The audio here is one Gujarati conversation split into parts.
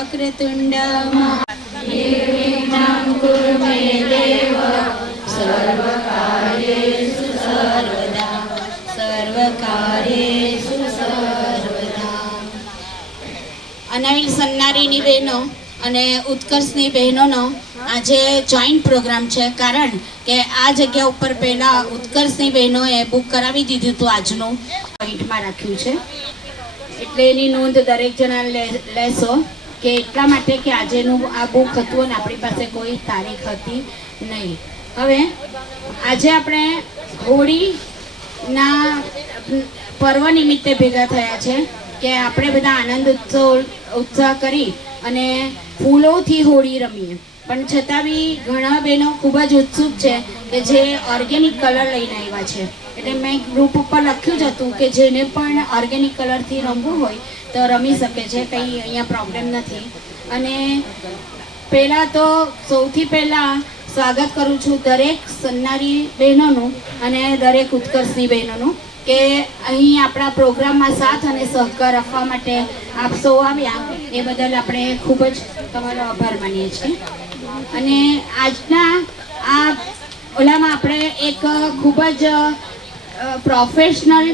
वक्रतुण्ड निर्विघ्नं कुरु मे देव सर्वकार्येषु सर्वदा सर्वकार्येषु सर्वदा। અનાવિલ સન્નારીની બહેનો અને ઉત્કર્ષની બહેનોનો આજે જોઈન્ટ પ્રોગ્રામ છે, કારણ કે આ જગ્યા ઉપર પહેલાં ઉત્કર્ષની બહેનોએ બુક કરાવી દીધું હતું, આજનું પોઈન્ટમાં રાખ્યું છે, એટલે એની નોંધ દરેક જણા લેશો કે એટલા માટે કે આજેનું આ બુક હતું અને આપણી પાસે કોઈ તારીખ હતી નહીં. હવે આજે આપણે હોળીના પર્વ નિમિત્તે ભેગા થયા છે કે આપણે બધા આનંદ ઉત્સાહ કરી અને ફૂલોથી હોળી રમીએ, પણ છતાં બી ઘણા બહેનો ખૂબ જ ઉત્સુક છે કે જે ઓર્ગેનિક કલર લઈને આવ્યા છે. એટલે મેં ગ્રુપ ઉપર લખ્યું જ હતું કે જેને પણ ઓર્ગેનિક કલરથી રમવું હોય તો રમી શકે છે, કંઈ અહીંયા પ્રોબ્લેમ નથી. અને પહેલાં તો સૌથી પહેલાં સ્વાગત કરું છું દરેક સન્નારી બહેનોનું અને દરેક ઉત્કર્ષની બહેનોનું કે અહીં આપણા પ્રોગ્રામમાં સાથ અને સહકાર આપવા માટે આપ સૌ આવ્યા, એ બદલ આપણે ખૂબ જ તમારો આભાર માનીએ છીએ. અને આજના આ ઓલામાં આપણે એક ખૂબ જ પ્રોફેશનલ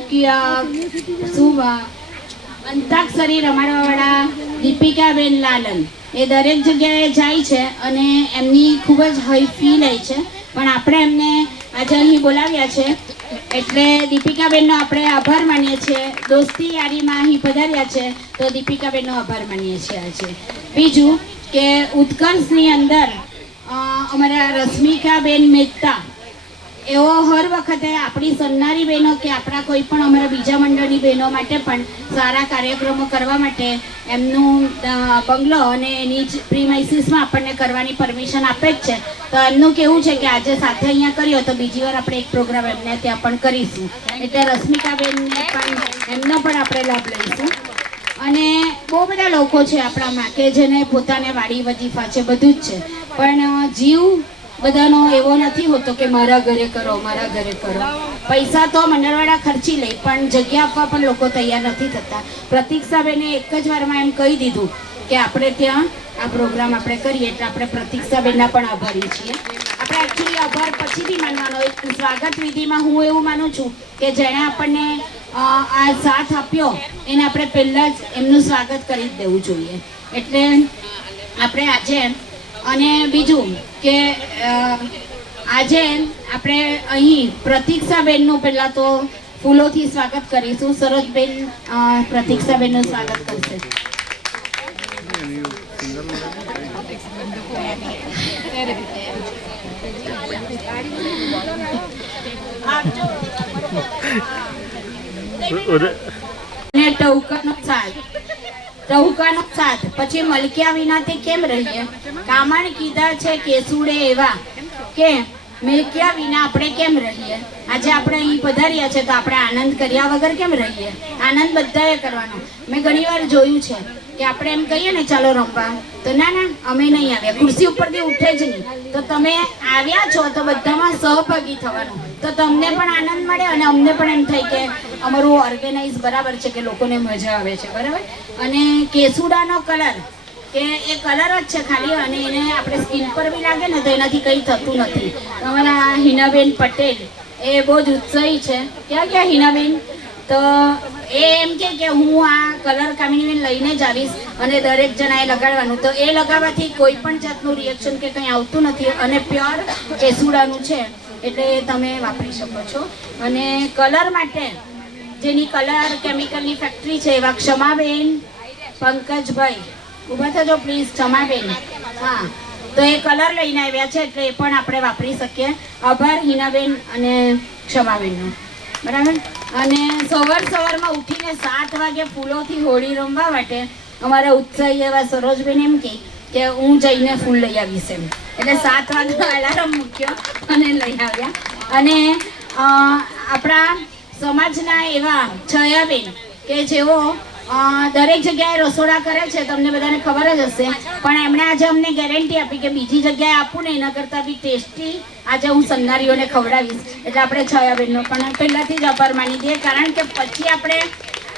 અંતાક્ષરી રમાડવાવાળા દીપિકાબેન લાલન એ દરેક જગ્યાએ જાય છે અને એમની ખૂબ જ હૈફી લે છે, પણ આપણે એમને આજે અહીં બોલાવ્યા છે એટલે દીપિકાબેનનો આપણે આભાર માનીએ છીએ. દોસ્તી યારીમાં અહીં પધાર્યા છે તો દીપિકાબેનનો આભાર માનીએ છીએ આજે. બીજું કે ઉત્કર્ષની અંદર અમારા રશ્મિકાબેન મહેતા એવો હર વખતે આપણી સન્નારી બહેનો કે આપણા કોઈ પણ અમારા બીજા મંડળની બહેનો માટે પણ સારા કાર્યક્રમો કરવા માટે એમનું બંગલો અને એની જ પ્રીમાઇસીસમાં આપણને કરવાની પરમિશન આપે જ છે. તો એમનું કેવું છે કે આજે સાથે અહીંયા કર્યો તો બીજી વાર આપણે એક પ્રોગ્રામ એમને ત્યાં પણ કરીશું, એટલે રશ્મિકાબેનને પણ એમનો પણ આપણે લાભ લઈશું. અને બહુ બધા લોકો છે આપણામાં કે જેને પોતાને વાડી વજીફા છે, બધું જ છે, પણ જીવ બધાનો એવો નથી હોતો કે મારા ઘરે કરો મારા ઘરે કરો. પૈસા તો મંડળવાળા ખર્ચી લે, પણ જગ્યા આપવા પણ લોકો તૈયાર નથી થતા. પ્રતીક્ષાબેને એક જ વારમાં એમ કહી દીધું કે આપણે ત્યાં આ પ્રોગ્રામ આપણે કરીએ, એટલે આપણે પ્રતીક્ષાબેનના પણ આભારી છીએ. આપણે એકચ્યુઅલી આભાર પછીથી માનવાનો, એક સ્વાગત વિધિમાં હું એવું માનું છું કે જેણે આપણને આ સાથ આપ્યો એને આપણે પહેલાં જ એમનું સ્વાગત કરી જ દેવું જોઈએ. એટલે આપણે આજે અને બીજું કે આજે આપણે અહીં પ્રતીક્ષાબેનનું પહેલાં તો ફૂલોથી સ્વાગત કરીશું. સરોજબેન પ્રતીક્ષાબેનનું સ્વાગત કરશે. અને ટહુકાનો સાથ પછી મલક્યા વિનાથી કેમ રહીએ, કામણ કીધા છે કેસુડે એવા કે મેલ્ક્યા વિના આપણે કેમ રહીએ. આજે આપણે અહીં પધાર્યા છે તો આપણે આનંદ કર્યા વગર કેમ રહીએ. આનંદ બધાએ કરવાનો. મેં ઘણીવાર જોયું છે કે આપણે એમ કહીએ ને ચાલો રમવા, તો ના ના અમે નહીં આવ્યા, ખુરશી ઉપરથી ઉઠે જ નહીં. તો તમે આવ્યા છો તો બધામાં સહભાગી થવાનું, તો તમને પણ આનંદ મળે અને અમને પણ એમ થાય કે અમારું ઓર્ગેનાઇઝ બરાબર છે, કે લોકોને મજા આવે છે, બરાબર. અને કેસુડાનો કલર કે એ કલર જ છે ખાલી, અને એને આપણે સ્કિન પર બી લાગે ને તો એનાથી કંઈ થતું નથી. અમારા હિનાબેન પટેલ એ બહુ જ ઉત્સાહી છે. ક્યાં ક્યાં હિનાબેન? તો એ એમ કે હું આ કલર કામિનીબેન લઈને જ આવીશ અને દરેક જણાએ લગાડવાનું. તો એ લગાવવાથી કોઈ પણ જાતનું રિએક્શન કે કંઈ આવતું નથી અને પ્યોર કેસુડાનું છે, એટલે તમે વાપરી શકો છો. અને કલર માટે જેની કલર કેમિકલની ફેક્ટરી છે એવા ક્ષમાબેન, પંકજભાઈ ઊભા થજો પ્લીઝ. ક્ષમાબેન, હા, તો એ કલર લઈને આવ્યા છે એટલે એ પણ આપણે વાપરી શકીએ. આભાર હિનાબેન અને ક્ષમાબેનનો, બરાબર. અને સવારમાં ઉઠીને 7 વાગે ફૂલોથી હોળી રમવા માટે અમારા ઉત્સાહી એવા સરોજબેન એમ કે હું જઈને ફૂલ લઈ આવીશ એમ, એટલે 7 વાગે અલાર્મ મૂક્યો અને લઈ આવ્યા. અને આપણા સમાજના એવા છયાબેન કે જેઓ દરેક જગ્યાએ રસોડા કરે છે, તમને બધાને ખબર જ હશે, પણ એમણે આજે અમને ગેરંટી આપી કે બીજી જગ્યાએ આપું ને એના કરતાં બી ટેસ્ટી આજે હું સન્નારીઓને ખવડાવીશ. એટલે આપણે છયાબેનનો પણ પહેલાંથી જ આભાર માની દઈએ, કારણ કે પછી આપણે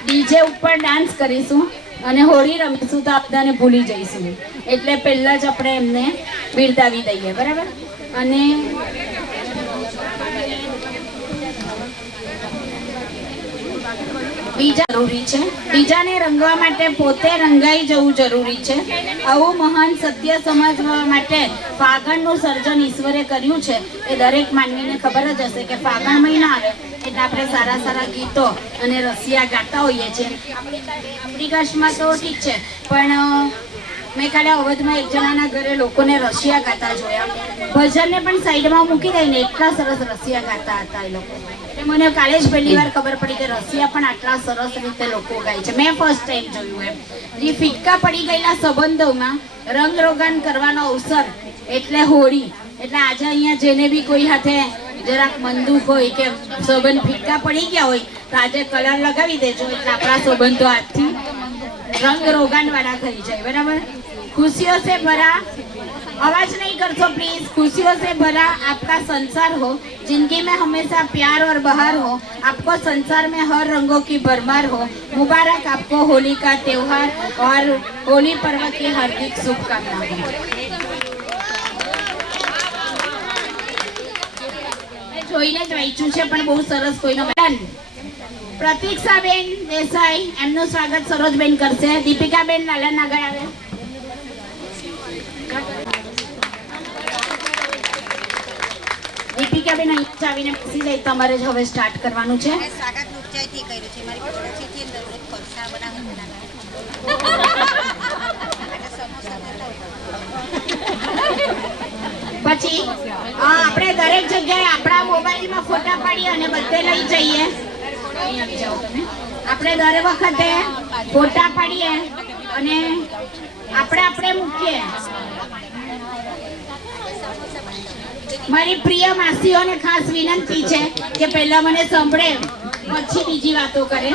ડીજે ઉપર ડાન્સ કરીશું અને હોળી રમીશું તો આ બધાને ભૂલી જઈશું, એટલે પહેલા જ આપણે એમને બિરદાવી દઈએ, બરાબર. અને બીજા જરૂરી છે, બીજાને રંગવા માટે પોતે રંગાઈ જવું જરૂરી છે. આવું મહાન સત્ય સમજવા માટે ફાગણનું સર્જન ઈશ્વરે કર્યું છે. એ દરેક માનવીને ખબર જ હશે કે ફાગણ મહિનો આવે એટલે આપણે સારા સારા ગીતો અને રસિયા ગાતા હોઈએ છીએ. આપણી કાસ્ટમાં તો ઠીક છે, પણ મેં કાલે અવધમાં એક જણાના ઘરે લોકોને રસિયા ગાતા જોયા. ભજનને પણ સાઈડમાં મૂકી દઈને એટલા સરસ રસિયા ગાતા હતા એ લોકો. મને કાલે જ પહેલી વાર ખબર પડી કે રસિયા પણ આટલા સરસ રીતે લોકો ગાય છે. મેં ફર્સ્ટ ટાઈમ જોયું એમ. જે ફિક્કા પડી ગયેલા સંબંધોમાં રંગ રોગાન કરવાનો અવસર એટલે હોળી. એટલે આજે અહીંયા જેને બી કોઈ હાથે જરાક મંદુક હોય કે સંબંધ ફિક્કા પડી ગયા હોય તો આજે કલર લગાવી દેજો, એટલે આપણા સંબંધો આજથી રંગ रोगान वाला થઈ જાય, બરાબર. खुशियों से भरा, आवाज नहीं करते प्लीज, खुशियों से भरा आपका संसार हो, जिंदगी में हमेशा प्यार और बहार हो, आपको संसार में हर रंगों की भरमार हो. मुबारक आपको होली का त्योहार और होली पर्व की हार्दिक शुभकामनाएं. જોઈને જ વાંચ્યું છે પણ બહુ સરસ કોઈનો પ્રતીક્ષાબેન દેસાઈ, એમનું સ્વાગત સરોજબેન કરશે. દીપિકાબેન લાલન આગળ આવે. દીપિકાબેન અહીં આવીને બેસી જાય. તમારે જ હવે સ્ટાર્ટ કરવાનું છે. પછી આપણે દરેક જગ્યાએ આપણા મોબાઈલમાં ફોટા પાડીએ અને બધે લઈ જઈએ. આપણે દર વખતે ફોટા પાડીએ અને આપણે મૂકીએ. મારી પ્રિય માસીઓને ખાસ વિનંતી છે કે પહેલા મને સાંભળે પછી બીજી વાતો કરે.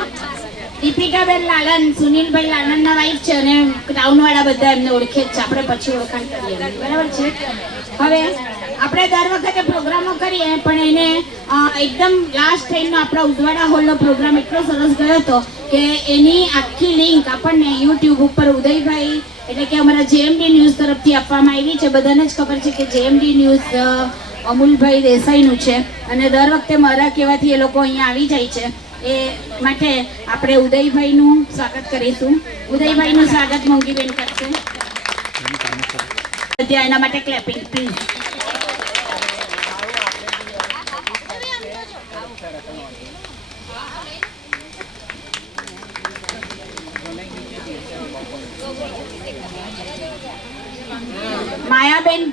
દીપિકાબેન લાલન સુનિલભાઈ લાલનના વાઈફ છે અને ટાઉન વાળા બધા એમને ઓળખે જ છે. આપણે પછી ઓળખાણ કરીએ, બરાબર છે. હવે આપણે દર વખતે પ્રોગ્રામો કરીએ પણ એને એકદમ લાસ્ટ ટાઈમનો આપણા ઉદવાડા હોલનો પ્રોગ્રામ એટલો સરસ ગયો હતો કે એની આખી લિંક આપણને યુટ્યુબ ઉપર ઉદયભાઈ એટલે કે અમારા જેએમડી ન્યૂઝ તરફથી આપવામાં આવી છે. બધાને જ ખબર છે કે જેએમડી ન્યૂઝ અમૂલભાઈ દેસાઈનું છે અને દર વખતે મારા કહેવાથી એ લોકો અહીંયા આવી જાય છે. એ માટે આપણે ઉદયભાઈનું સ્વાગત કરીશું. ઉદયભાઈનું સ્વાગત મોંઘીબેન કરશે. એના માટે ક્લેપિંગ પ્લીઝ. માયાબેન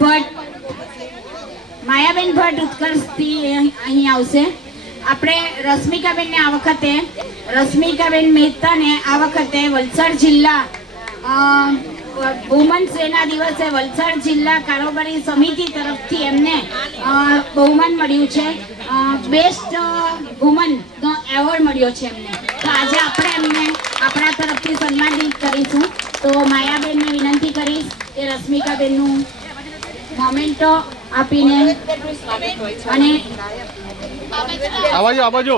ભટ્ટ ઉત્કર્ષથી અહીં આવશે. આપણે રશ્મિકાબેનને આ વખતે રશ્મિકાબેન મહેતાને આ વખતે વલસાડ જિલ્લા વુમન્સ ડેના દિવસે વલસાડ જિલ્લા કારોબારી સમિતિ તરફથી એમને બહુમાન મળ્યું છે. બેસ્ટ વુમનનો એવોર્ડ મળ્યો છે એમને. તો આજે આપણે એમને આપણા તરફથી સન્માનિત કરીશું. તો માયાબેનને વિનંતી કરીશ કે રશ્મિકાબેનનું મોમેન્ટો આપીને અને આવાજો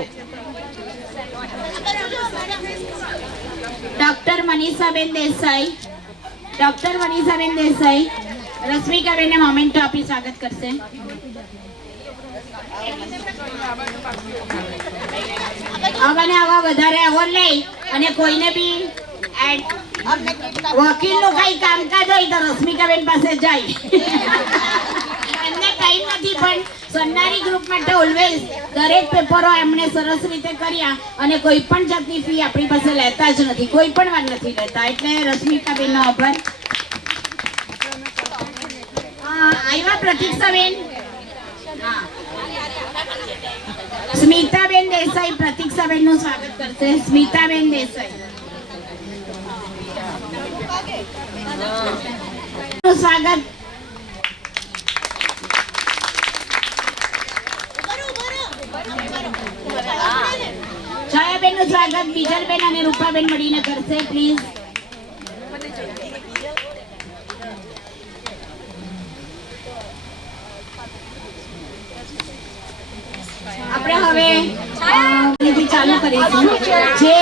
ડોક્ટર મનીષાબેન દેસાઈ રશ્મિકાબેનને મોમેન્ટો આપી સ્વાગત કરશે. આવા વધારે એવોર્ડ લઈ અને કોઈને બી વકીલનું કઈ કામકાજ હોય તો રશ્મિકાબેન પાસે જાય. એમને ટાઈમ નથી પણ સન્નારી ગ્રુપ માટે ઓલવેઝ દરેક પેપરો એમણે સરસ રીતે કર્યા અને કોઈ પણ જાતની ફી આપણી પાસે લેતા જ નથી, કોઈ પણ વાર નથી લેતા. એટલે રશ્મિકાબેનનો આભાર. આવ્યા પ્રતીક્ષાબેન. સ્મિતાબેન દેસાઈ પ્રતીક્ષાબેનનું સ્વાગત કરશે. સ્મિતાબેન દેસાઈ સ્વાગત. છાયાબેન નું સ્વાગત બીજલબેન અને રૂપાબેન મળીને કરશે પ્લીઝ. આપણે હવે ચાલુ કરીશું. જે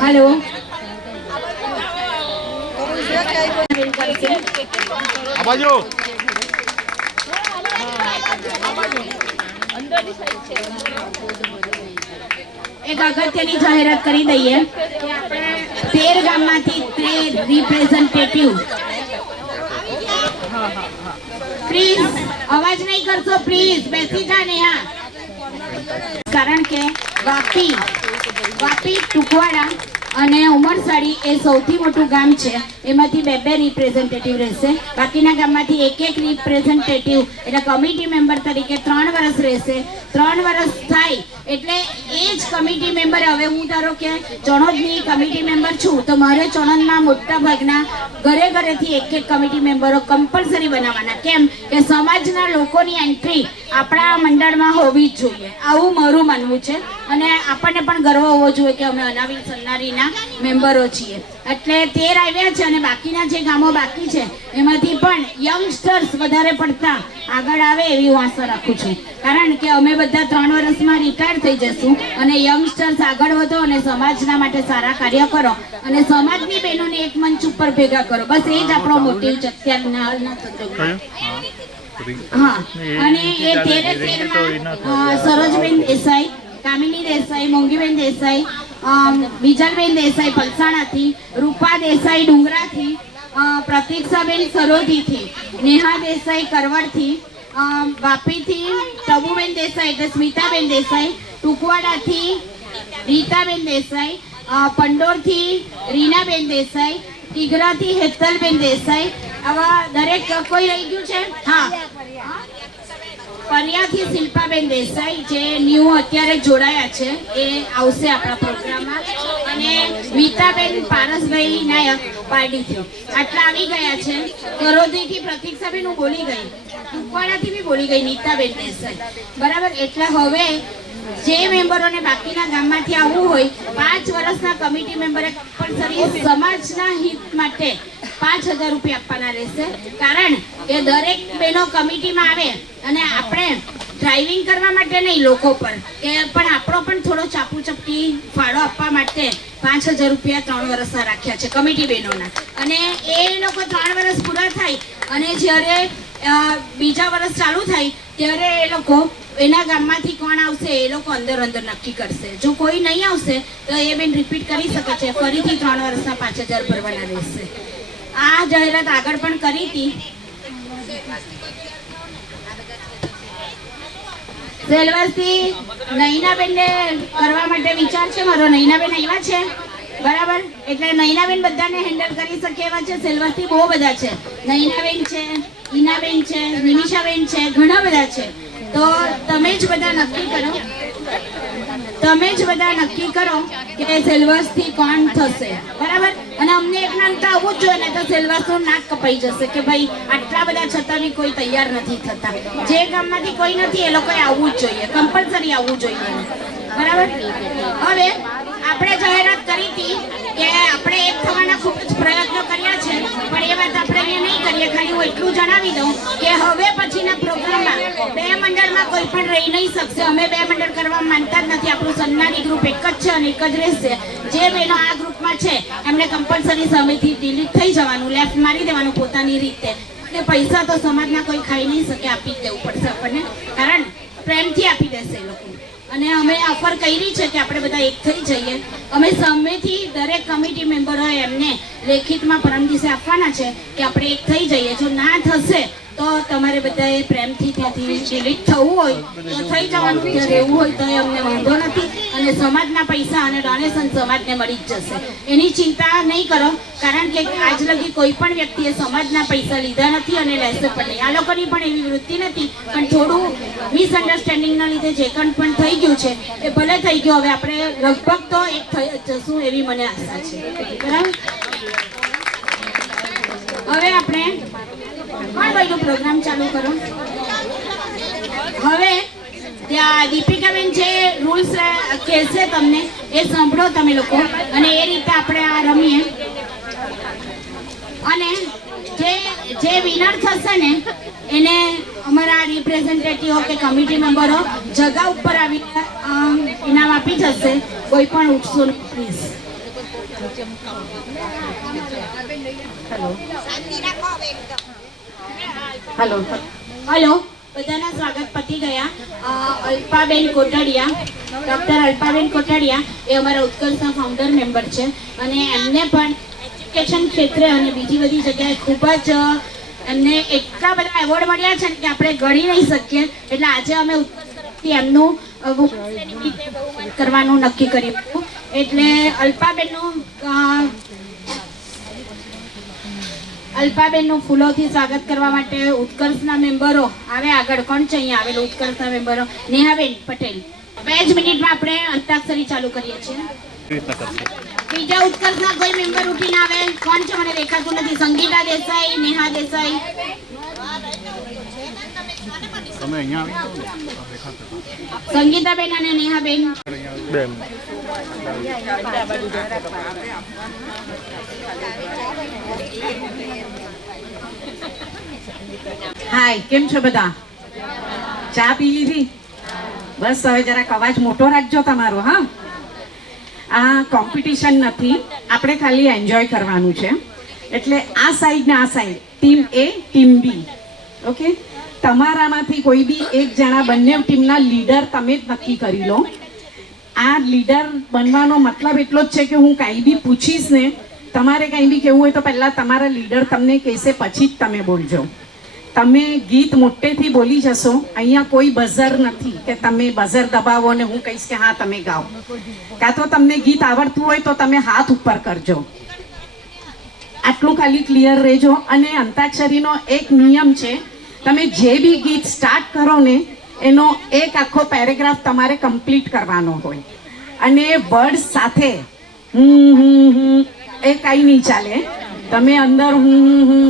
હેલો, આ બાજુ એક અગત્યની જાહેરાત કરી દઈએ કે આપણે 13 ગામમાંથી 13 રિપ્રેઝેન્ટેટિવ, પ્લીઝ અવાજ નહીં કરશો, પ્લીઝ બેસી જા નેહા. કારણ કે વાપી, ટુકવાડા અને ઉમરસાડી એ સૌથી મોટું ગામ છે. એમાંથી 2 રિપ્રેઝેન્ટેટિવ રહેશે. બાકીના ગામમાંથી એક રિપ્રેઝેન્ટેટિવ એટલે કમિટી મેમ્બર તરીકે 3 વર્ષ રહેશે. 3 વર્ષ થાય એટલે એ જ કમિટી મેમ્બર, હવે હું ધારો કે ચણોદની કમિટી મેમ્બર છું તો મારે ચણોદમાં મોટા ભાગના ઘરેથી એક કમિટી મેમ્બરો કમ્પલસરી બનાવવાના. કેમ કે સમાજના લોકોની એન્ટ્રી આપણા મંડળમાં હોવી જ જોઈએ, આવું મારું માનવું છે. અને આપણને પણ ગર્વ હોવો જોઈએ કે અમે અનાવિલ સન્નારીના મેમ્બરો છીએ. એટલે 13 આવ્યા છે અને બાકીના જે ગામો બાકી છે એમાંથી પણ યંગસ્ટર્સ વધારે પડતા આગળ આવે એવી હું આશા રાખું છું. કારણ કે અમે બધા 3 વર્ષમાં રિટાયર થઈ જશું અને યંગસ્ટર્સ આગળ વધો અને સમાજના માટે સારા કાર્ય કરો અને સમાજની બહેનોને એક મંચ ઉપર ભેગા કરો. બસ એ જ આપણો મોટિવ છે અત્યારના હાલના સંજોગોમાં. હા, અને એ 13 સરોજબેન દેસાઈ, કામિની દેસાઈ, મોંઘીબેન દેસાઈ, બીજલબેન દેસાઈ પલસાણાથી, રૂપા દેસાઈ ડુંગરાથી, પ્રતીક્ષાબેન સરોજીથી, નેહા દેસાઈ કરવડથી, વાપીથી તબુબેન દેસાઈ એટલે સ્મિતાબેન દેસાઈ, ટુકવાડાથી રીતાબેન દેસાઈ, પંડોરથી રીનાબેન દેસાઈ, ટીગરાથી હેતલબેન દેસાઈ. આવા દરેક કોઈ રહી ગયું છે? હા, પરિયાથી શિલ્પાબેન દેસાઈ જે ન્યૂ અત્યારે જોડાયા છે એ આવશે આપણા પ્રોગ્રામમાં. અને મીતાબેન પારસભાઈ નાયક પારડીથી આટલા આવી ગયા છે. કરોદીથી પ્રતીક્ષાબેન હું બોલી ગઈ, ટુકવાડાથી બી બોલી ગઈ નીતાબેન દેસાઈ. બરાબર, એટલે હવે જે મેમ્બરોને બાકીના ગામમાંથી આવવું હોય 5 વર્ષના કમિટી મેમ્બરે કમ્પલસરી સમાજના હિત માટે 5000 રૂપિયા આપવાના રહેશે. કારણ કે દરેક બહેનો કમિટીમાં આવે અને આપણે ડ્રાઇવિંગ કરવા માટે નહીં લોકો પર કે પણ આપણો પણ થોડો ચાપુ ચપટી ફાળો આપવા માટે 5000 રૂપિયા 3 વર્ષના રાખ્યા છે કમિટી બહેનોના. અને એ લોકો 3 વર્ષ પૂરા થાય અને જ્યારે બીજા વર્ષ ચાલુ થાય ત્યારે એ લોકો એના ગામમાંથી કોણ આવશે એ લોકો અંદર નક્કી કરશે. જો કોઈ નહીં આવશે તો એ બેન રિપીટ કરી શકે છે, ફરીથી 3 વર્ષના 5000 ભરવાના રહેશે. આ જાહેરાત આગળ પણ કરી હતી. સેલવાસથી નૈનાબેનને કરવા માટે વિચાર છે મારો. નૈનાબેન આવ્યા છે, બરાબર, એટલે નૈનાબેન બધાને હેન્ડલ કરી શકે એવા છે. સેલવાસથી બહુ બધા છે, નૈનાબેન છે, ઈનાબેન છે, નિમિષાબેન છે, ઘણા બધા છે. તો તમે જ બધા નક્કી કરો કે સેલવાસથી કોણ થશે, બરાબર. અને અમને એક નામ તો આવવું જ જોઈએ ને, તો સેલવાસનું નાક કપાઈ જશે કે ભાઈ આટલા બધા છતાં બી કોઈ તૈયાર નથી થતા. જે ગામમાંથી કોઈ નથી એ લોકોએ આવવું જ જોઈએ, કમ્પલસરી આવવું જોઈએ, બરાબર. હવે આપણે જાહેરાત કરી હતી કે આપણે એક થવાના ખૂબ જ પ્રયત્નો કર્યા છે, પણ એ વાત આપણે અહીંયા નહીં કરીએ. ખાલી હું એટલું જણાવી દઉં કે હવે પછીના પ્રોગ્રામમાં 2 મંડળમાં કોઈ પણ રહી નહીં શકશે. અમે 2 મંડળ કરવા માનતા જ નથી. આપણું સન્નારી ગ્રુપ એક જ છે અને એક જ રહેશે. જે બહેનો આ ગ્રુપમાં છે એમને કમ્પલસરી સામેથી ડિલીટ થઈ જવાનું, લેફ્ટ મારી દેવાનું પોતાની રીતે. એટલે પૈસા તો સમાજના કોઈ ખાઈ નહીં શકે, આપી જ દેવું પડશે આપણને, કારણ પ્રેમથી આપી દેશે એ લોકો. અને અમે ઓફર કરી છે કે આપણે બધા એક થઈ જઈએ. અમે સામેથી દરેક કમિટી મેમ્બરોએ એમને લેખિતમાં પરમ દિવસે આપવાના છે કે આપણે એક થઈ જઈએ. જો ના થશે તો તમારે બધાએ પ્રેમથી ત્યાંથી ડિલીટ થવું હોય તો થઈ જવાનું, રહેવું હોય તો અમને વાંધો નથી. અને સમાજના પૈસા અને ડોનેશન સમાજને મળી જ જશે, એની ચિંતા નહીં કરો. કારણ કે આજ લગી કોઈ પણ વ્યક્તિએ સમાજના પૈસા લીધા નથી અને લેશે પણ નહીં. આ લોકોની પણ એવી વૃત્તિ નથી, પણ થોડું મિસઅન્ડરસ્ટેન્ડિંગના લીધે જે પણ થઈ ગયું છે એ ભલે થઈ ગયું. હવે આપણે લગભગ તો એક થઈ જશું એવી મને આશા છે, બરાબર. હવે આપણે કોણ ભાઈનો પ્રોગ્રામ ચાલુ કરો. હવે ત્યાં દીપિકાબેન જે રૂલ્સ કહેશે તમને એ સાંભળો તમે લોકો, અને એ રીતે આપણે આ રમીએ. અને જે વિનર થશે ને એને અમારા રિપ્રેઝેન્ટેટિવ કે કમિટી મેમ્બરો જગા ઉપર આવીને ઇનામ આપી જશે. કોઈ પણ ઉઠશો નહીં પ્લીઝ. હેલો હેલો બધાના સ્વાગત પતી ગયા. અલ્પાબેન કોટડિયા, ડૉક્ટર અલ્પાબેન કોટડિયા એ અમારા ઉત્કર્ષના ફાઉન્ડર મેમ્બર છે અને એમને પણ એજ્યુકેશન ક્ષેત્રે અને બીજી બધી જગ્યાએ ખૂબ જ એમને એટલા બધા એવોર્ડ મળ્યા છે કે આપણે ગણી નહીં શકીએ. એટલે આજે અમે ઉત્કર્ષ તરફથી એમનું બહુમાન કરવાનું નક્કી કર્યું. એટલે અલ્પાબેનનું ફૂલોથી સ્વાગત કરવા માટે ઉત્કર્ષના મેમ્બરો આવે આગળ. કોણ છે અહીંયા આવેલું ઉત્કર્ષના મેમ્બરો? નેહાબેન પટેલ. 2 જ મિનિટમાં આપણે અંતાક્ષરી ચાલુ કરીએ છીએ. બીજા ઉત્કર્ષના કોઈ મેમ્બર ઉઠીને આવે? કોણ છે? મને દેખાતું નથી. સંગીતા દેસાઈ, નેહા દેસાઈ. તમે અહીંયા સંગીતાબેન અને નેહાબેન. હાય, કેમ છો બધા? ચા પી લીધી? બસ હવે જરાક અવાજ મોટો રાખજો તમારો. હા, આ કોમ્પિટિશન નથી, આપણે ખાલી એન્જોય કરવાનું છે. એટલે આ સાઈડ ને આ સાઈડ, ટીમ એ, ટીમ બી. ઓકે, તમારામાંથી કોઈ બી એક જણા બંને ટીમના લીડર તમે જ નક્કી કરી લો. આ લીડર બનવાનો મતલબ એટલો જ છે કે હું કાંઈ બી પૂછીશ ને, તમારે કાંઈ બી કહેવું હોય તો પહેલાં તમારા લીડર તમને કહેશે, પછી જ તમે બોલજો. તમે ગીત મોટેથી બોલી જશો. અહીંયા કોઈ બઝર નથી કે તમે બઝર દબાવો ને હું કહીશ કે હા તમે ગાઓ. કાં તો તમને ગીત આવડતું હોય તો તમે હાથ ઉપર કરજો. આટલું ખાલી ક્લિયર રહેજો. અને અંતાક્ષરીનો એક નિયમ છે, તમે જે બી ગીત સ્ટાર્ટ કરો ને એનો એક આખો પેરેગ્રાફ તમારે કમ્પ્લીટ કરવાનો હોય. અને વર્ડ સાથે એ કાંઈ નહીં ચાલે. તમે અંદર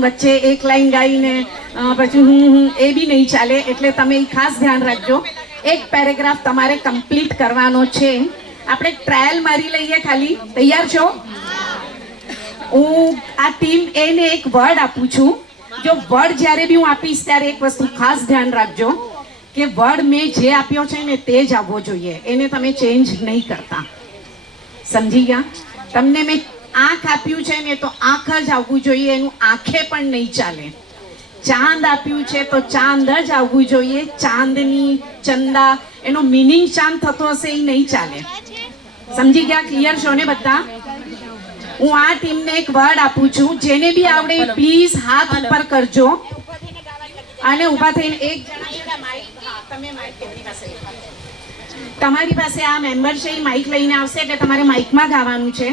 વચ્ચે એક લાઈન ગાઈને પછી એ બી નહીં ચાલે. એટલે તમે ખાસ ધ્યાન રાખજો, એક પેરેગ્રાફ તમારે કમ્પ્લીટ કરવાનો છે. આપણે ટ્રાયલ મારી લઈએ ખાલી. તૈયાર છો? હું આ ટીમ એને એક વર્ડ આપું છું. જો વર્ડ જ્યારે બી હું આપીશ ત્યારે એક વસ્તુ ખાસ ધ્યાન રાખજો કે વર્ડ મેં જે આપ્યો છે ને તે જ આવવો જોઈએ. એને તમે ચેન્જ નહીં કરતા. સમજી ગયા? તમને મેં આંખ આપ્યું છે ને તો આંખ જ આવવું જોઈએ, એનું આંખે પણ નહીં ચાલે. ચાંદ આપ્યું છે તો ચાંદ જ આવવું જોઈએ. ચાંદની, ચંદા, એનો મિનિંગ ચાંદ થતો હશે એ નહીં ચાલે. સમજી ગયા? ક્લિયર છો ને બધા? હું આ ટીમને એક વર્ડ આપું છું. જેને બી આવડે પ્લીઝ હાથ ઉપર કરજો અને ઊભા થઈને એક તમારી પાસે આ મેમ્બર છે એ માઇક લઈને આવશે એટલે તમારે માઇકમાં ગાવાનું છે.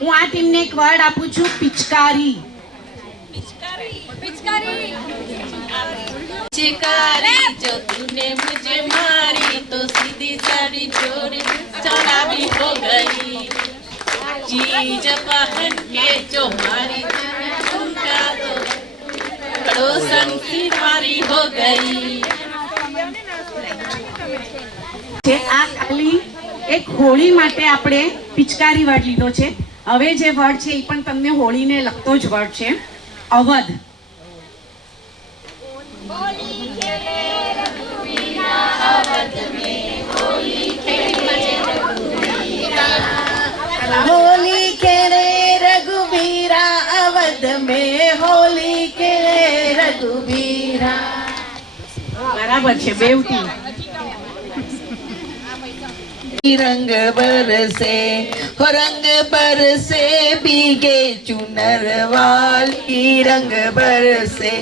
હું આ ટીમને એક વર્ડ આપું છું, પિચકારી. चिकारी जो तूने मुझे मारी तो सीधी साड़ी चोरी चढ़ावी हो गई चीज पहन के जो मारी झुमका तो पड़ोसन की मारी हो गई. આ ખાલી એક હોળી માટે આપણે પિચકારી વર્ડ લીધો છે. હવે જે વર્ડ છે એ પણ તમને હોળીને લગતો જ વર્ડ છે. અવધ. होली खेले रघुबीरा अवध में होली खेले रघुबीरा. બરાબર છે બેવટી. रंग बरसे हो रंग बरसे भीगे चुनर वाली रंग बरसे.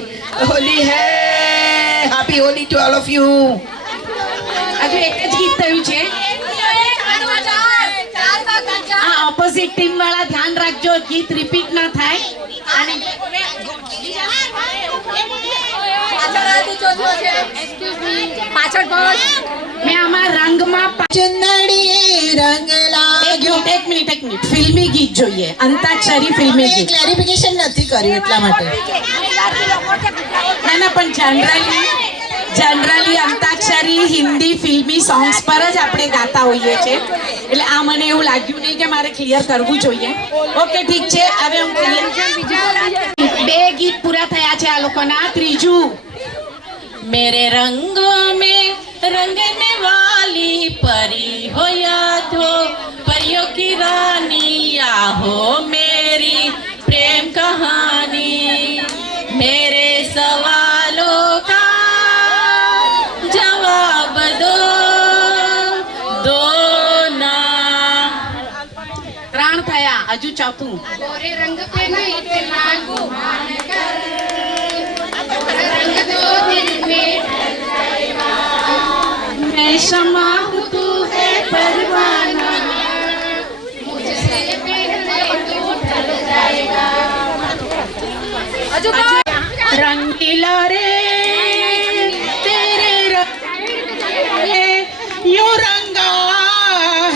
होली है. Happy Holi to all of you. હજુ એક જ ગીત થયું છે. આ ઓપોઝિટ ટીમ વાળા ધ્યાન રાખજો, ગીત રિપીટ ના થાય. અને મેં આમાં રંગમાં ચુંદડીએ રંગ લાગ્યો. એક મિનિટ ફિલ્મી ગીત જોઈએ. અંતાક્ષરી ફિલ્મી ગીત. ક્લેરિફિકેશન નથી કર્યું એટલા માટે. ના પણ જનરલી અંતાક્ષરી હિન્દી ફિલ્મી સોંગ્સ પર જ આપણે ગાતા હોઈએ છીએ. એટલે આ મને એવું લાગ્યું નહીં કે મારે ક્લિયર કરવું જોઈએ. ઓકે ઠીક છે, હવે હું ક્લિયર. 2 ગીત પૂરા થયા છે આ લોકોના. ત્રીજું मेरे रंगों में रंगने वाली परी हो याद हो, परियों की रानी या हो मेरी प्रेम कहानी। मेरे सवालों का जवाब दो ना। ત્રણ થયા, હજુ ચોથું. गोरे रंग पे नहीं इतना गुमान कर, रंग तो दिल में ढल जाएगा। मैं शमा हूँ तू है परवाना, मुझसे पहले तू ढल जाएगा। रंगीला रे तेरे रंग में यूं रंगा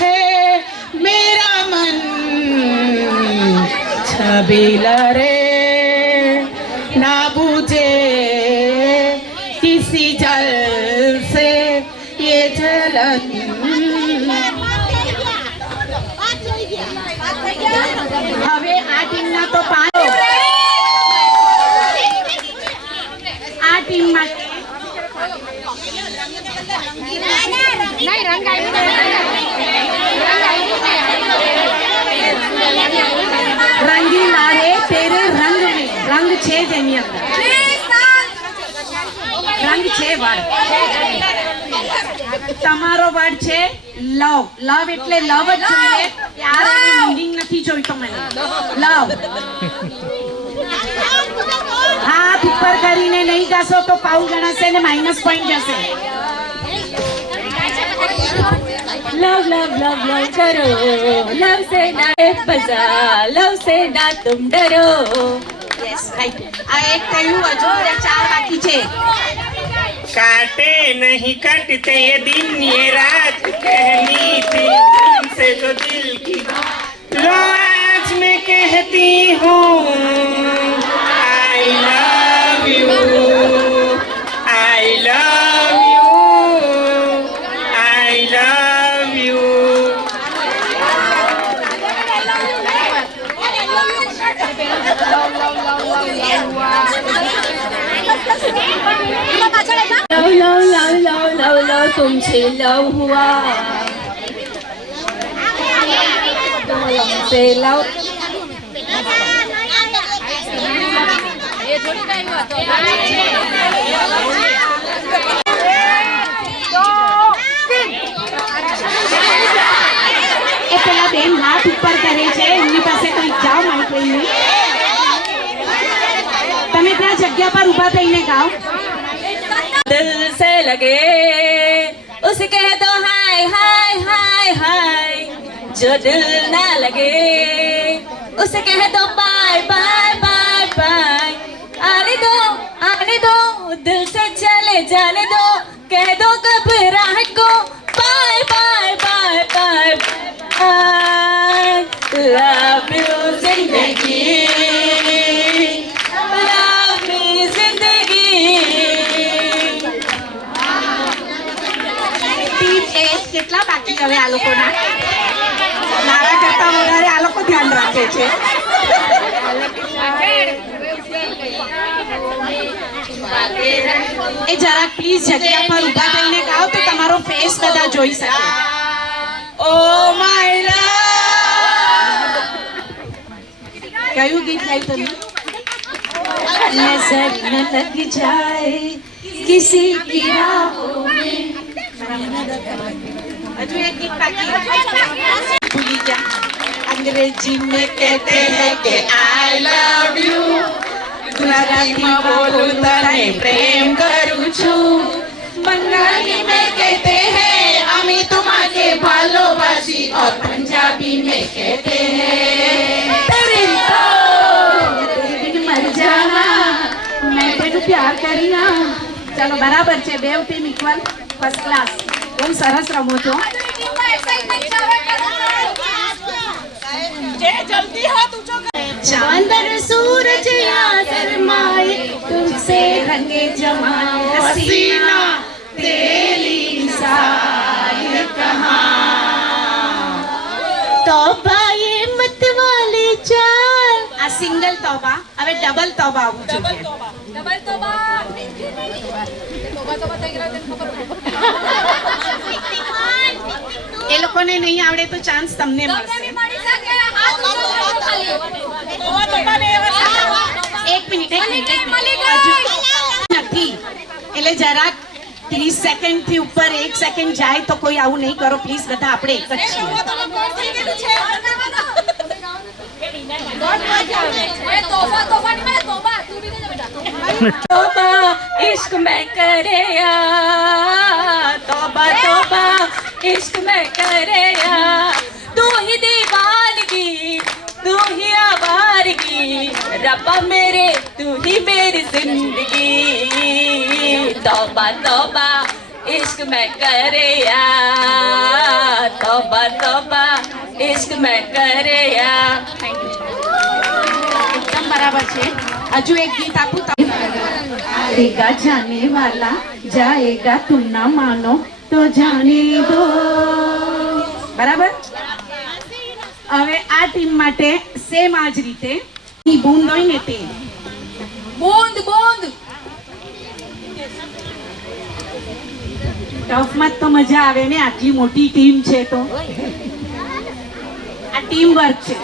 है मेरा मन, छबीला रे ना बूझे किसी जल से ये जलन। હવે આ ટીમના તો 5 આ ટીમમાં રંગીલા રે તેરે રંગ में રંગ છે જેની અંદર રંગ છે વર્ડ. તમારો વર્ડ છે લવ. લવ એટલે લવ જ જોઈએ, પ્યાર એની મીનિંગ નથી જોઈતો મને. લવ. હાથ ઉપર કરીને નહીં ગાશો તો પાઉ ગણાશે ને માઇનસ પોઈન્ટ જશે. लव लव लव लव करो, लव से ना बजा, लव से ना तुम डरो। Yes right. આ એક થયું, હજુ 4 બાકી છે. काटे नहीं कटते ये दिन ये रात, कहनी थी तुमसे जो दिल की लो आज मैं कहती हूँ I love you, I love you, I love you. Love love love love love love तुमसे लव हुआ, तुमसे लव। એ પેલા બેન હાથ ઉપર કરે છે, એમની પાસે કંઈક જાઓ માઇક લઈને. તમે ત્યાં જગ્યા પર ઊભા થઈને ગાઓ. दिल से लगे उसे कह दो हाय हाय हाय हाय, जो दिल ना लगे उसे कह दो बाय बाय बाय बाय। आने दो दिल से चले जाने दो, कह दो घबराहट को bye bye bye bye bye. Love you जिंदगी, लव मी जिंदगी। ટીમ એ કેટલા બાકી હવે આ લોકોના? મારા કરતા વધારે આ લોકો ધ્યાન રાખે છે. એ જરાક પ્લીઝ જગ્યા પર ઊભા થઈને ગાઓ તો તમારો ફેસ બધા જોઈ શકે. Oh my love. કયું ગીત ગાયું તમે? नजर न लग जाए किसी की राहों में। હજુ એક ગીત બાકી. ભૂલી જા. અંગ્રેજી में कहते हैं कि आई लव यू, ગુજરાતીમાં બોલું તને પ્રેમ કરું છું. બંગાળી में कहते हैं আমি তোমাকে ভালোবাসি, और पंजाबी में कहते हैं तेरे बिन मर जाना, मैं तेनु प्यार करीना. ચાલો બરાબર છે, બે ટીમ ઇક્વલ, ફર્સ્ટ ક્લાસ. બહુ સરસ રમો છો. चांदर सूरज या शर्माए, तुमसे रंगे जमाए हसीना, तेरी मिसाल कहाँ. तौबा ये मत वाली चाल. આ સિંગલ તौबा, હવે ડબલ તौबा આવવું જોઈએ. એ લોકોને નહીં આવડે તો ચાન્સ તમને મળશે. એક મિનિટ નથી એટલે જરાક 30 સેકન્ડ થી ઉપર 1 સેકન્ડ જાય તો કોઈ આવું નહીં કરો પ્લીઝ. બધા આપણે એક જ છીએ. तौबा इश्क में करे यार, तौबा तौबा इश्क में करे यार, तू ही दीवानगी तू ही आवारगी, रब्बा मेरे तू ही मेरी जिंदगी, तौबा तौबा इश्क में करे यार, तौबा तौबा इश्क में करे यार. એકદમ બરાબર છે. હજુ એક ગીત આપું તમને. आएगा जाने वाला जाएगा तुम ना मानो तो जाने दो. બરાબર. હવે આ ટીમ માટે સેમ આ જ રીતે બૂંદ હોય ને તે बूंद बूंद ટફમાં તો મજા આવે ને, આટલી મોટી ટીમ છે તો. આ ટીમ વર્ક છે.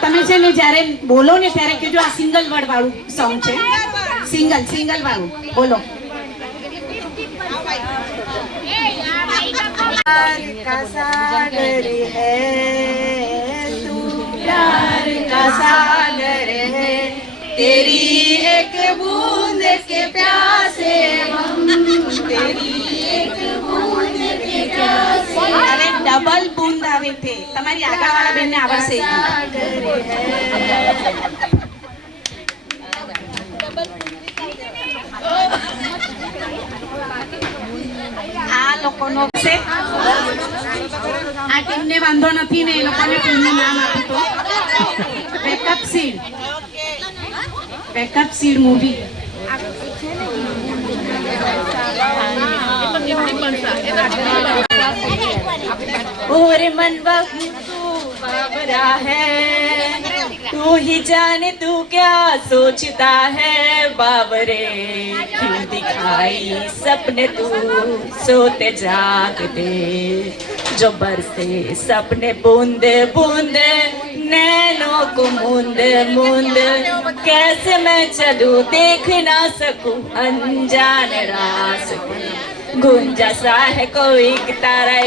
તમે છે ને જ્યારે બોલો ને ત્યારે કહેજો આ સિંગલ વર્ડ વાળું સોંગ છે. સિંગલ વાળું બોલો. प्यार का सागर है तू, प्यार का सागर है, तेरी एक बूंद के प्यासे हम, तेरी एक बूंद के प्यासे. अरे डबल बूंद આવે તે તમારી આગળવાળા બેનને આવડશે. આ લોકોનો છે. આ ટીમને વાંધો નથી ને એ લોકોને ટીમનું નામ આપ્યું તો બેકઅપ સીડ મૂવી. और मनवा तू बाबरा है, तू ही जाने तू क्या सोचता है बाबरे, क्यों दिखाई सपने तू सोते जागते, जो बरसे सपने बूंदे बूंदे नैनों को मूंदे मूंदे, कैसे मैं चलूं देख ना सकूं अनजान रास्ते, गुंजा सा है कोई एक तारा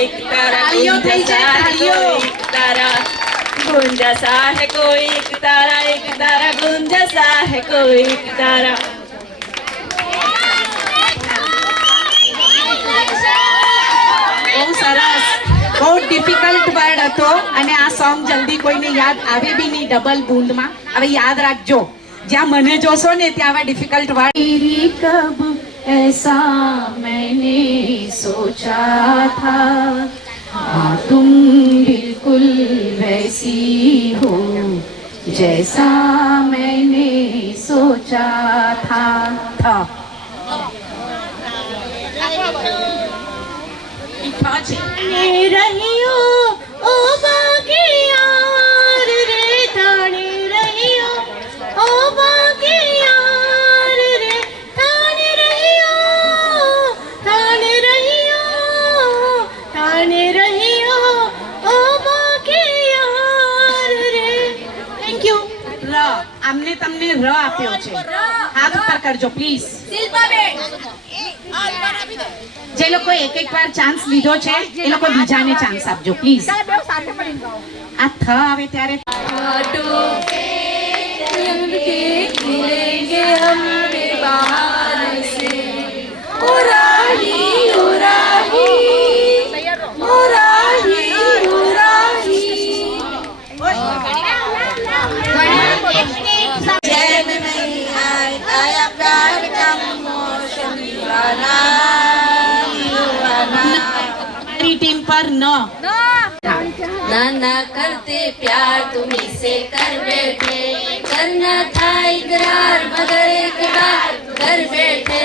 गुंजा सा है कोई एक तारा, गुंजा सा है कोई एक तारा गुंजा सा है कोई एक तारा. બહુ સરસ. બહુ ડિફિકલ્ટ વર્ડ હતો અને આ સોંગ જલ્દી કોઈને યાદ આવે બી નહીં ડબલ બૂંદમાં. હવે યાદ રાખજો, જ્યાં મને જોશો ને ત્યાં આવા ડિફિકલ્ટ વર્ડ. કબ ऐसा मैंने सोचा था, हाँ तुम बिल्कुल वैसी हो जैसा मैंने सोचा था. रहियो ओ बागियार रे ताने रहियो ओ बागियार रे ताने रहियो ओ बागियार रे. Thank you. આમને તમને ર આપ્યો છે. હાથ ઉપર કરજો પ્લીઝ. જે લોકો એક વાર ચાન્સ લીધો છે એ લોકો બીજાને ચાન્સ આપજો પ્લીઝ. આ થ આવે ત્યારે टीम पर न नाना करते प्यार तुम्ही से कर बैठे, करना था इकरार मगर एक बार कर बैठे,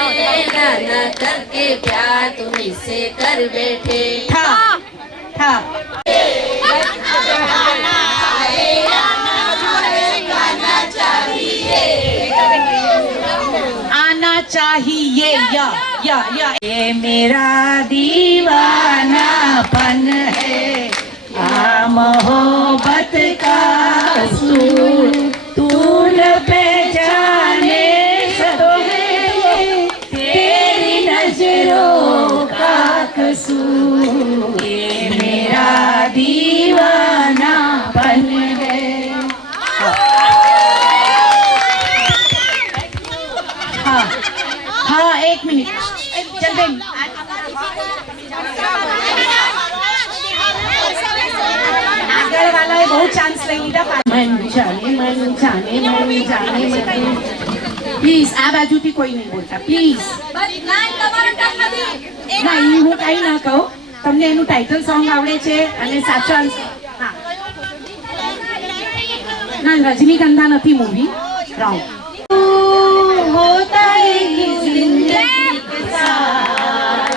नाना करके प्यार तुम्ही से कर बैठे. था था चाहिए चाहिए ये मेरा दीवानापन है आ मोहब्बत का असूल तू न पहचाने तो है तेरी नजरों का कसूर ये मेरा दीवानापन है। हाँ एक मिनट चल बे આગળ વાળાએ બહુ ચાન્સ લઈ લીધા મન જાને પ્લીઝ આ બાજુથી કોઈ નહીં બોલતા પ્લીઝ ના એ હું કઈ ના કહું તમને એનું ટાઇટલ સોંગ આવડે છે અને સાચો આન્સર હા ના રજનીગંધા નથી મૂવી રાઉન્ડ होता है कि जिंदगी के साथ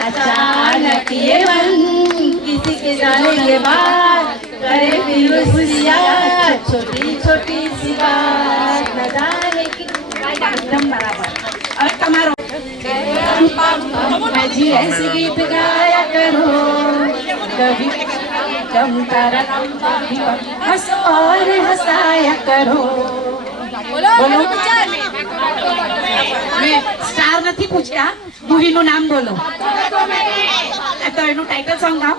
अचानक ये मन किसी के जाने के बाद करे फिर उसकी याद छोटी छोटी सी बात न जाने की એકદમ બરાબર હવે તમારો मैं जी ऐसे गीत गाया करो कभी कम तारा हंस और हंसाया करो બોલો મેં સ્ટાર નથી પૂછ્યા મૂવીનું નામ બોલો તો એનું ટાઇટલ સોંગ ગાઓ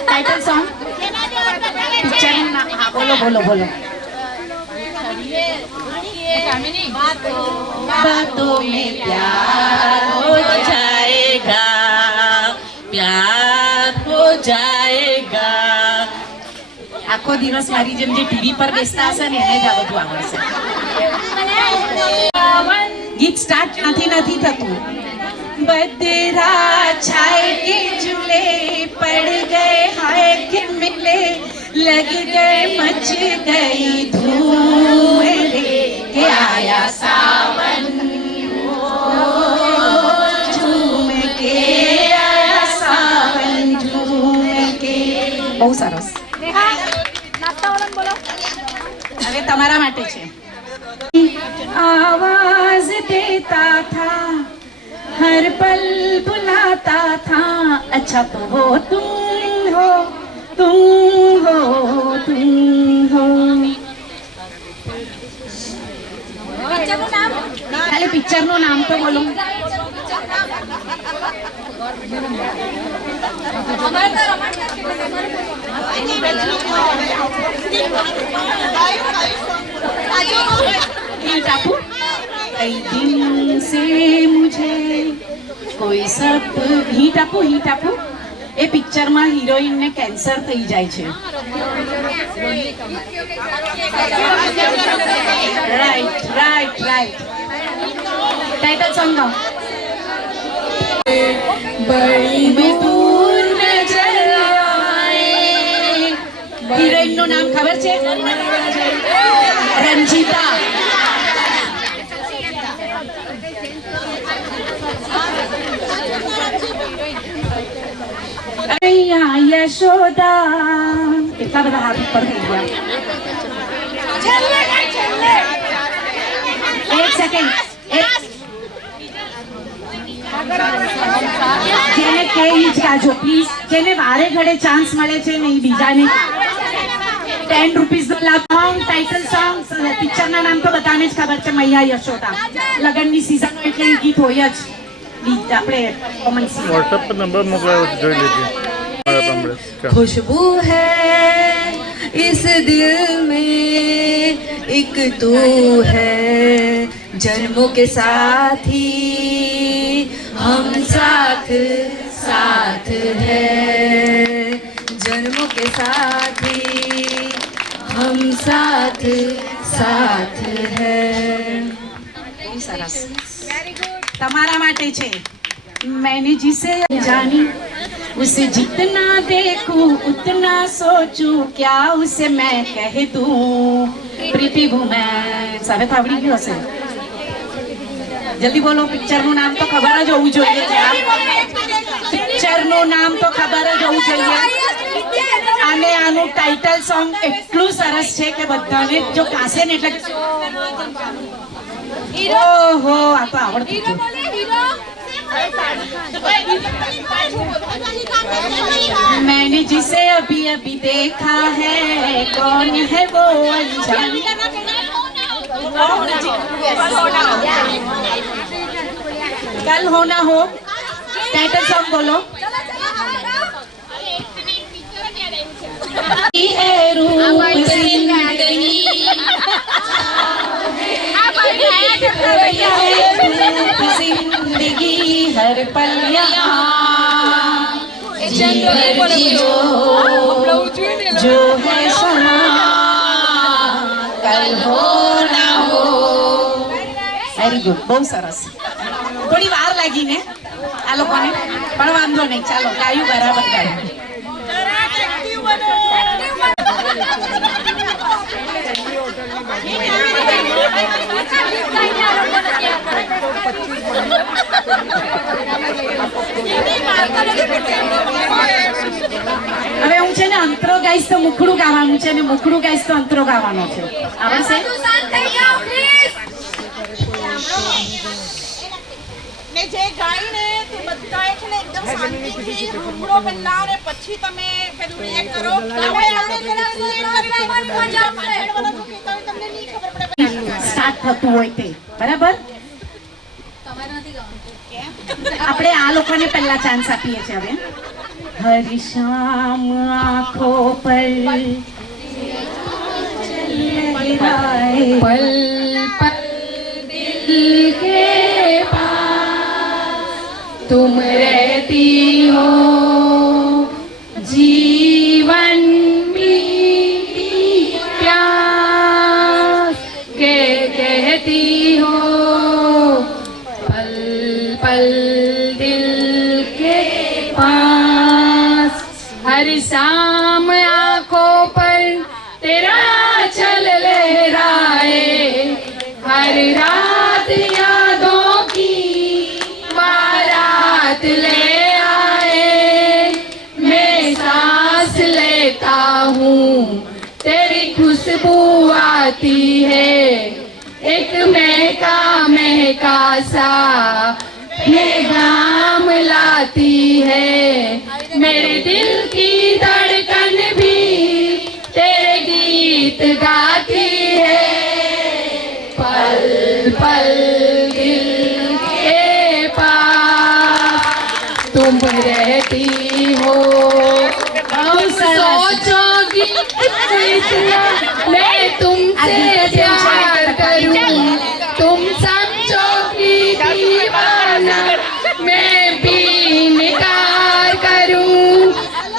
ટાઇટલ સોંગ પિક્ચરનું નામ હા બોલો બોલો બોલો बातों में प्यार हो जाएगा, प्यार हो जाएगा। આખો દિવસ મારી જેમ જે ટીવી પર બેસતા હશે ને એને જ આ બધું આવડશે ગીત સ્ટાર્ટ નથી થતું बदरा छाए के झूले पड़ गए हाय के मिले लग गए मच गई धूम के आया सावन झूम के आया सावन झूम के બહુ સરસ હવે તમારા માટે છે आवाज देता था हर पल बुलाता था अच्छा तो वो तुम हो तुम हो तुम हो खाली पिक्चर નું નામ તો બોલો टापू कई दिन से मुझे કોઈ સપ હી ટાપુ એ પિક્ચરમાં હિરોઈન ને કેન્સર થઈ જાય છે રાઈટ ટાઇટલ સોંગ ગાઓ બડી દૂર નજર આए હિરોઈન નું નામ ખબર છે રંજીતા यशोदा કેટલા બધા હાથ ઉપર થઈ ગયા એક સેકન્ડ જેને કહી જ કાજો પ્લીઝ જેને વારે ઘડે ચાન્સ મળે છે ને એ બીજાને 10 રૂપીસ નો લાભ ટાઇટલ સોંગ પિક્ચરના નામ તો બધાને જ ખબર છે મૈયા યશોદા લગનની સીઝન એટલે એ ગીત હોય જ ગીત આપણે કોમન व्हाट्सएप पर नंबर मोकलायो જોઈ લેજે खुशबू है इस दिल में एक तू है जन्मों के साथी हम साथ साथ है जन्मों के साथी हम साथ साथ है સરસ તમારા માટે છે मैंने जिसे जानी उसे जितना देखूं उतना सोचूं क्या उसे मैं कह दूं प्रीति वुमन સાવે આવડી ગયું હશે જલ્દી બોલો પિક્ચર નું નામ તો ખબર જ હોવું જોઈએ પિક્ચર નું નામ તો ખબર જ હોવું જોઈએ અને આનું ટાઇટલ સોંગ એટલું સરસ છે કે બધાને જો કાસે ને એટલે ઓહો આ તો આવડતું હતું. मैंने जिसे अभी अभी देखा है कौन है वो अनजान. कल हो ना हो टाइटल सॉन्ग बोलो. है रूप जिंदगी जिंदगी हर पल यहाँ जीवन जियो जो है समा कल हो ना हो. વેરી ગુડ, બહુ સરસ. થોડી વાર લાગી ને આ લોકોને, પણ વાંધો નહીં, ચાલો ગાયું બરાબર ગાયું. હવે હું છે ને અંતરો ગાઈશ તો મુખડું ગાવાનું છે ને મુખડું ગાઈશ તો અંતરો ગાવાનો છે. આવડશે? ને જે ગાઈને તું બધાએ છે ને એકદમ શાંતિથી રૂમડો બનાવો ને પછી તમે પેલું એ કરો. તમને નહીં ખબર પડે. સ્ટાર્ટ થતું હોય તે બરાબર. આપણે આ લોકોને પહેલા ચાન્સ આપીએ છીએ. હવે હરી શામ આંખો પર પલ પલ દિલ के पास तुम रहती हो जीवन मीठी प्यास के कहती हो पल पल दिल के पास हर शाम आंखों पर तेरा चल लहराए हर रात यादों की बारात ले आए मैं सांस लेता हूँ तेरी खुशबू आती है एक महका महका सा पैगाम लाती है मेरे दिल की धड़कन भी तेरे गीत गाती है पल पल दिल के पास तुम रहती हो तुम सोचोगी इतना मैं तुमसे प्यार करूं तुम समझोगी दीवाना मैं भी इनकार करूं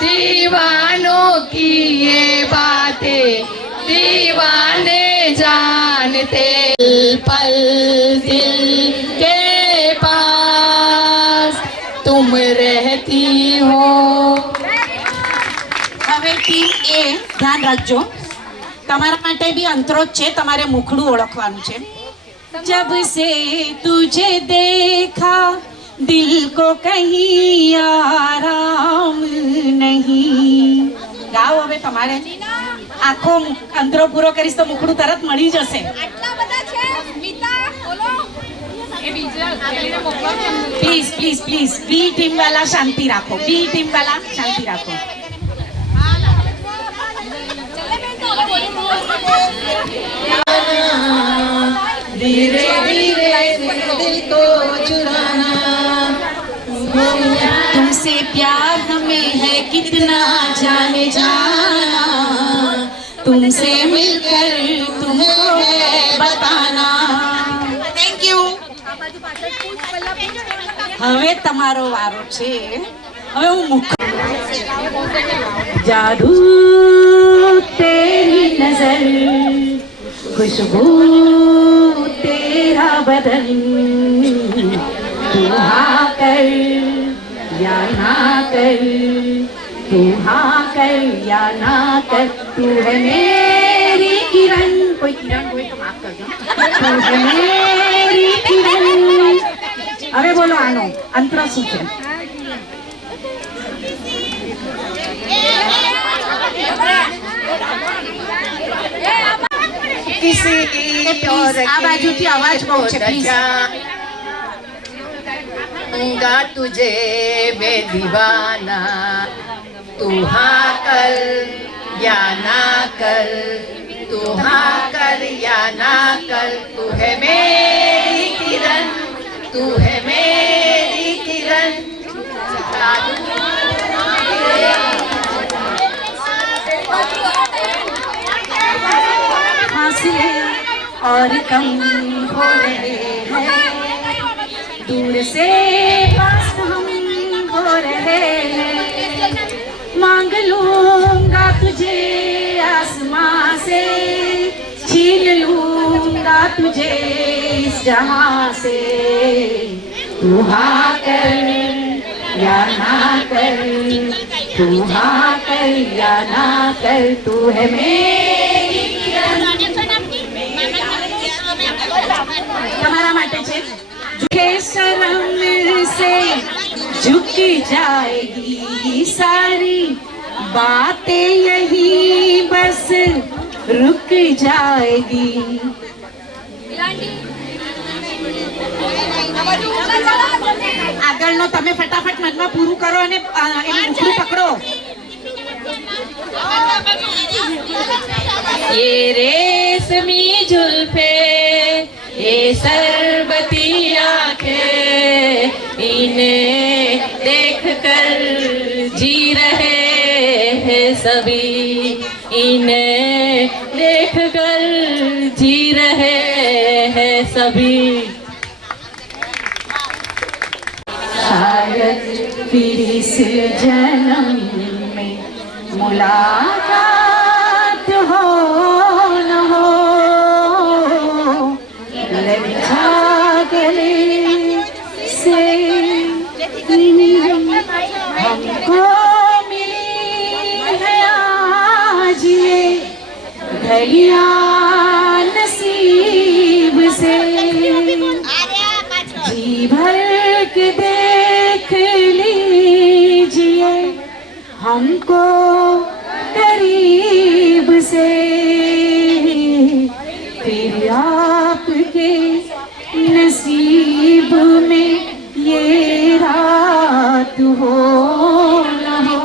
दीवानों की ये बातें दीवाने जानते पल दिल के पास तुम रहती हो. હવે ટીમ એ ધ્યાન રાખજો, તમારા માટે બી અંતરો જ છે, તમારે મુખડું ઓળખવાનું છે. जब से तुझे देखा दिल को कहीं आराम नहीं. ગાઓ હવે તમારે આખો અંતરો પૂરો કરીશ તો મુખડું તરત મળી જશે. આટલા બધા છે સ્મિતા બોલો. Please please please B team વાળા શાંતિ રાખો, બી ટીમ વાળા શાંતિ રાખો. धीरे धीरे दिल को चुराना तुमसे प्यार हमें है कितना जाने जाना तुमसे मिलकर तुमको है बताना. Thank you. હવે તમારો વારો છે. હવે હું મુખ જાદू तेरी नजर खुशबू तेरा बदन तू हाँ कर या ना कर तू हाँ कर या ना कर तू है मेरी किरण. કોઈ કિરણ હોય તો માફ કરજો. તું है मेरी किरण. હવે બોલો આનો અંતર શું છે? किसी એટલે પ્લીઝ આ બાજુથી અવાજ બહુ છે પ્લીઝ दूंगा तुझे वे दीवाना तू हाँ कर या ना कर तू हाँ कर या ना कर तू है मेरी किरण तू है मेरी किरण फासले और कम हो रहे हैं दूर से पास हम हो रहे हैं मांग लूंगा तुझे आसमां से छीन लूंगा तुझे इस जहां से तू हाँ कर या ना कर तू हाँ कर या ना कर तू है मेरी તમારા માટે છે झुके शर्म से झुक जाएगी सारी बातें यही बस रुक जाएगी આગળનો તમે ફટાફટ મનમાં પૂરું કરો અને એનું ઉખડું પકડો ये रेशमी जुल्फे ये सरबती आंखें इन्हें देख कर जी रहे हैं सभी इन्हें देख कर जी रहे हैं सभी शायद फिर इस जन्म में मुलाकात हो न हो लग जा गले से हमको मिली है आज ये घड़ियां नसीब से जी भर के देख लीजिए हमको करीब से फिर आपके नसीब में ये रात हो न हो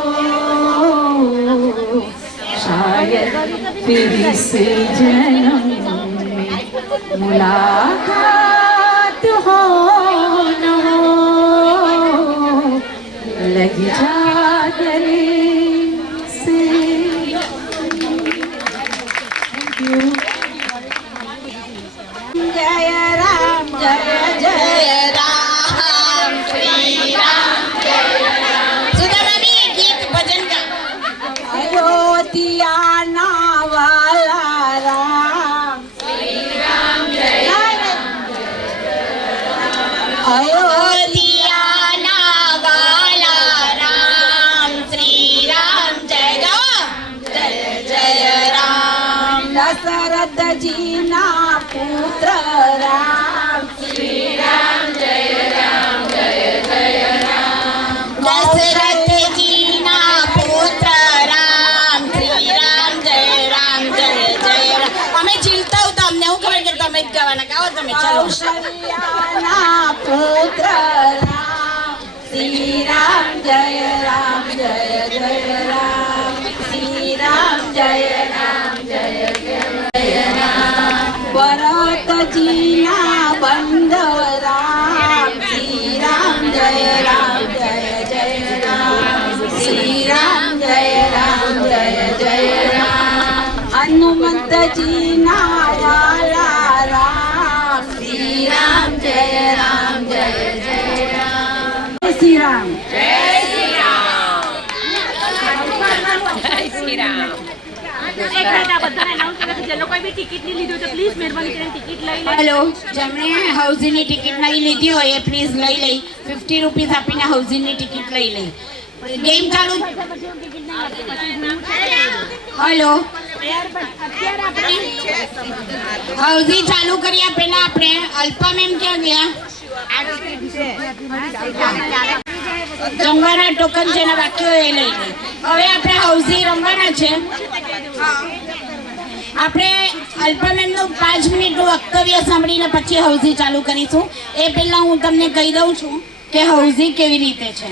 शायद फिर इस जन्म में मुलाकात हो न हो लग जा गले से थैंक यू जय राम जय जय राम श्री राम जय राम सुदामानी गीत भजन का अयोध्या ना वाला राम श्री राम जय अयोध्या ना वाला राम श्री राम जय जय जय राम दशरथ जी ना पुत्र राम श्री राम जय राम जय जय राम दशरथ जी ना पुत्र राम श्री राम जय राम जय जय राम हमें चिंता होता हमने હું ખબર કે તમે જ ગાવાના ગાઓ તમે ચાલો કૌશલ્યાના પુત્ર રામ શ્રી રામ જય જય રામ શ્રી રામ જય જય રામ भरत जी ना बंधव राम श्री राम जय जय राम श्री राम जय जय राम हनुमंत जी ना वाला राम श्री राम जय राम श्री राम હેલો જેમણે હાઉસીની ટિકિટ નહીં લીધી હોય એ પ્લીઝ લઈ લઈ 50 રૂપીસ આપીને હાઉસીની ટિકિટ લઈ લઈ ગેમ ચાલુ હેલો હાઉસી ચાલુ કરી પહેલા આપણે અલ્પા મેમ ક્યાં ગયા જમવાના ટોકન જેના બાકી હોય એ લઈ લઈ હવે આપણે હાઉસી રમવાના છે આપણે અલ્પાનંદનું 5 મિનિટનું વક્તવ્ય સાંભળીને પછી હૌઝી ચાલુ કરીશું. એ પહેલા હું તમને કહી દઉં છું કે હૌઝી કેવી રીતે છે.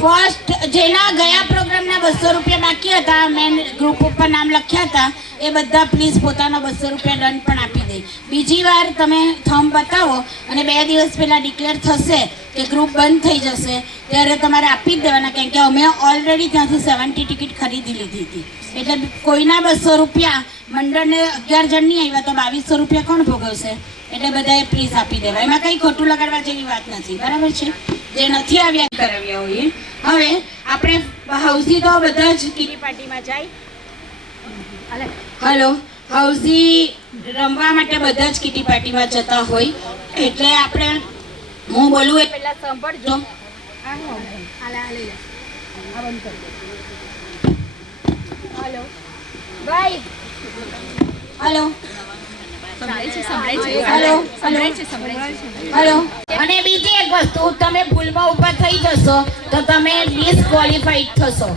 ફર્સ્ટ જેના ગયા પ્રોગ્રામના 200 રૂપિયા બાકી હતા, મેં ગ્રુપ ઉપર નામ લખ્યા હતા, એ બધા પ્લીઝ પોતાના 200 રૂપિયા દંડ પણ આપી દે. બીજી વાર તમે થંબ બતાવો અને 2 દિવસ પહેલા ડિક્લેર થશે કે ગ્રુપ બંધ થઈ જશે ત્યારે તમારે આપી જ દેવાના, કારણ કે અમે ઓલરેડી ત્યાંથી 70 ટિકિટ ખરીદી લીધી હતી. એટલે કોઈના 200 રૂપિયા મંડળને 11 જણ નહીં આવ્યા તો 2200 રૂપિયા કોણ ભોગવશે? એટલે બધાએ પ્લીઝ આપી દેવા. એમાં કંઈ ખોટું લગાડવા જેવી વાત નથી, બરાબર છે? જે નથી આવ્યા કરાવ્યા હોઈએ. હવે આપણે હૌઝી તો બધા જ કીટી પાર્ટીમાં જાય. હલો, હૌઝી રમવા માટે બધા જ કીટી પાર્ટીમાં જતા હોય, એટલે આપણે હું બોલું એ પહેલા સાંભળજો. હલો ભાઈ, હલો હલો. અને બીજી એક વસ્તુ, તમે ભૂલમાં ઊભા થઈ જશો તો તમે ડિસ્ક્વોલિફાઈડ થશો.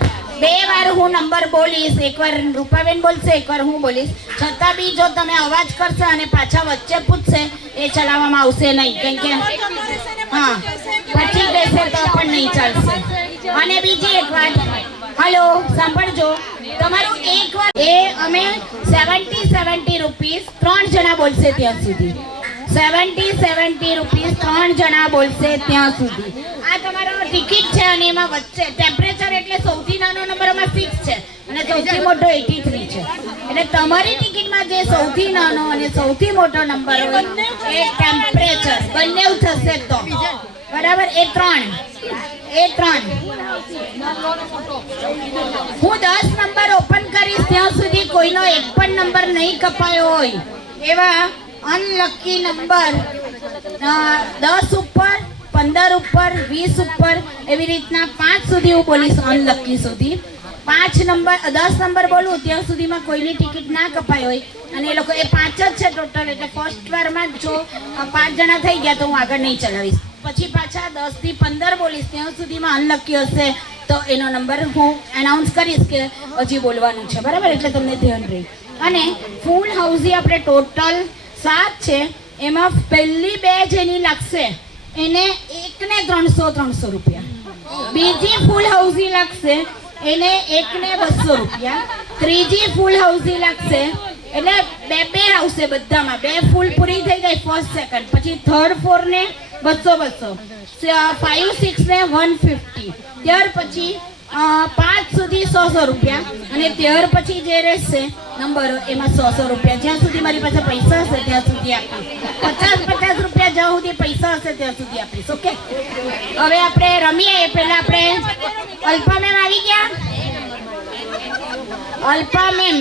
2 વાર હું નંબર બોલીશ, એકવાર રૂપાબેન બોલશે, એકવાર હું બોલીશ. છતાં બી જો તમે અવાજ કરશો અને પાછા વચ્ચે પૂછશે, એ ચલાવવામાં આવશે નહીં, કેમ કે હા પછી કહેશે તો પણ નહીં ચાલશે. અને બીજી એક વાત, હલો સાંભળજો, તમારું એકવાર એ અમે 70 રૂપીસ 3 જણા બોલશે ત્યાં સુધી, 70 રૂપીસ 3 જણા બોલશે ત્યાં સુધી. આ તમારો ટિકિટ છે અને એમાં વચ્ચે ટેમ્પરેચર એટલે સૌથી નાનો નંબર આમાં 6 છે અને સૌથી મોટો 83 છે. એટલે તમારી ટિકિટમાં જે સૌથી નાનો અને સૌથી મોટો નંબર હોય એ ટેમ્પરેચર બંને થશે તો બરાબર. એ 3 હું 10 નંબર ઓપન કરીશ ત્યાં સુધી કોઈનો એક પણ નંબર નહીં કપાયો હોય એવા અનલકી નંબર 10 ઉપર 15 ઉપર 20 ઉપર એવી રીતના 5 સુધી હું બોલીશ, અનલકી સુધી. 5 નંબર 10 નંબર બોલું ત્યાં સુધીમાં કોઈની ટિકિટ ના કપાઈ હોય અને એ લોકો એ 5 જ છે ટોટલ. એટલે ફર્સ્ટ વારમાં જો 5 જણા થઈ ગયા તો હું આગળ નહીં ચલાવીશ. પછી પાછા 10 થી 15 બોલીશ ત્યાં સુધીમાં અનલકી હશે તો એનો નંબર હું એનાઉન્સ કરીશ કે હજી બોલવાનું છે, બરાબર? એટલે તમને ધ્યાન રહે. અને ફૂલ હાઉસી આપણે ટોટલ 7 છે, એમાં પહેલી 2 જેની લાગશે એને એકને 300 રૂપિયા, બીજી ફૂલ હાઉસી લાગશે એને એકને 200 રૂપિયા, ત્રીજી ફૂલ હાઉસી લાગશે એટલે 2 આવશે બધામાં. 2 ફૂલ પૂરી થઈ જાય ફર્સ્ટ સેકન્ડ, પછી થર્ડ 4 ને 200, 5 6 ને 150, ત્યાર પછી 5 સુધી 100 રૂપિયા અને ત્યાર પછી જે રહેશે નંબરો એમાં 100 રૂપિયા. જ્યાં સુધી મારી પાસે પૈસા હશે ત્યાં સુધી આપીશ, 50 રૂપિયા જ્યાં સુધી પૈસા હશે ત્યાં સુધી આપીશ. ઓકે, હવે આપણે રમીએ એ પહેલા આપણે અલ્પા મેમ આવી ગયા. અલ્પા મેમ,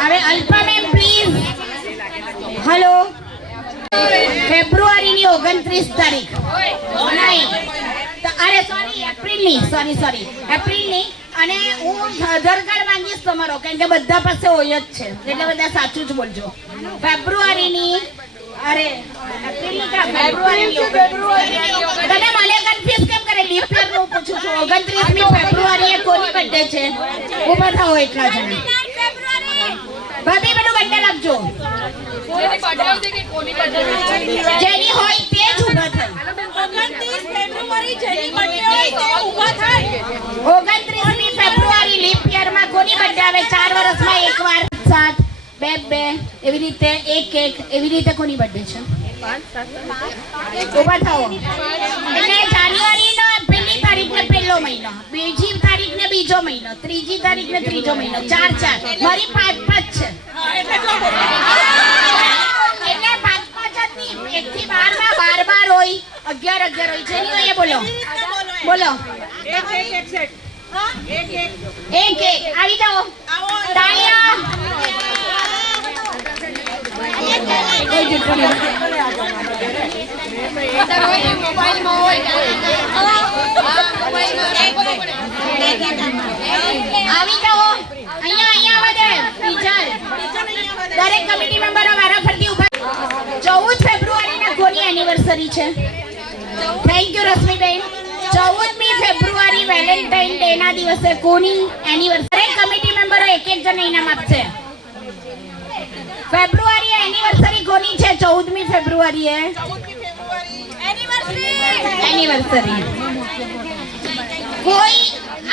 હવે અલ્પા મેમ પ્લીઝ. હલો, ફેબ્રુઆરીની 29 તારીખ નહીં, અરે સોરી એપ્રિલની. અને હું આધાર કાર્ડ માંગીશ તમારો, કારણ કે બધા પાસે હોય જ છે, એટલે બધા સાચું જ બોલજો. ફેબ્રુઆરીની, અરે એપ્રિલની કા ફેબ્રુઆરીની, તમે મને કન્ફ્યુઝ કેમ કરે? લીપ યર નું પૂછું છું. 29મી ફેબ્રુઆરીએ કોની બર્થડે છે? ઊભા થાઓ એટલા જણા. ભાભી બધું બંડલ આપજો, જેની હોય તે જ ઊભા થાય. 29 ફેબ્રુઆરી જેની બર્થડે હોય તે ઊભા થાય. 29મી ફેબ્રુઆરી લીપ યર માં કોની બર્થડે આવે? 4 વર્ષમાં એકવાર, 7 2 એવી રીતે 1 એવી રીતે કોની બર્થડે છે? ઊભા થાઓ. એટલે જાન્યુઆરીનો પહેલી તારીખને પહેલો મહિનો, બીજી તારીખને બીજો મહિનો, ત્રીજી તારીખને ત્રીજો મહિનો, 4 મારી 5 છે. એટલે 5 જ નહીં, 1 થી 12 માં 12 હોય, 11 હોય. જેની હોય એ બોલો. એક આવી જાઓ. તાળીઓ. આવી જાઓ. અહીંયા આવવા દે. દરેક કમિટી મેમ્બરો વારાફરતી ઉભા. 14 ફેબ્રુઆરીના કોની એનિવર્સરી છે? Thank you Rashmiben. 14મી ફેબ્રુઆરી વેલેન્ટાઇન ડે ના દિવસે કોની એનિવર્સરી? કમિટી મેમ્બરો એક એક જણ ઇનામ આપશે. ફેબ્રુઆરી એનિવર્સરી કોની છે? 14મી ફેબ્રુઆરીએ એનિવર્સરી.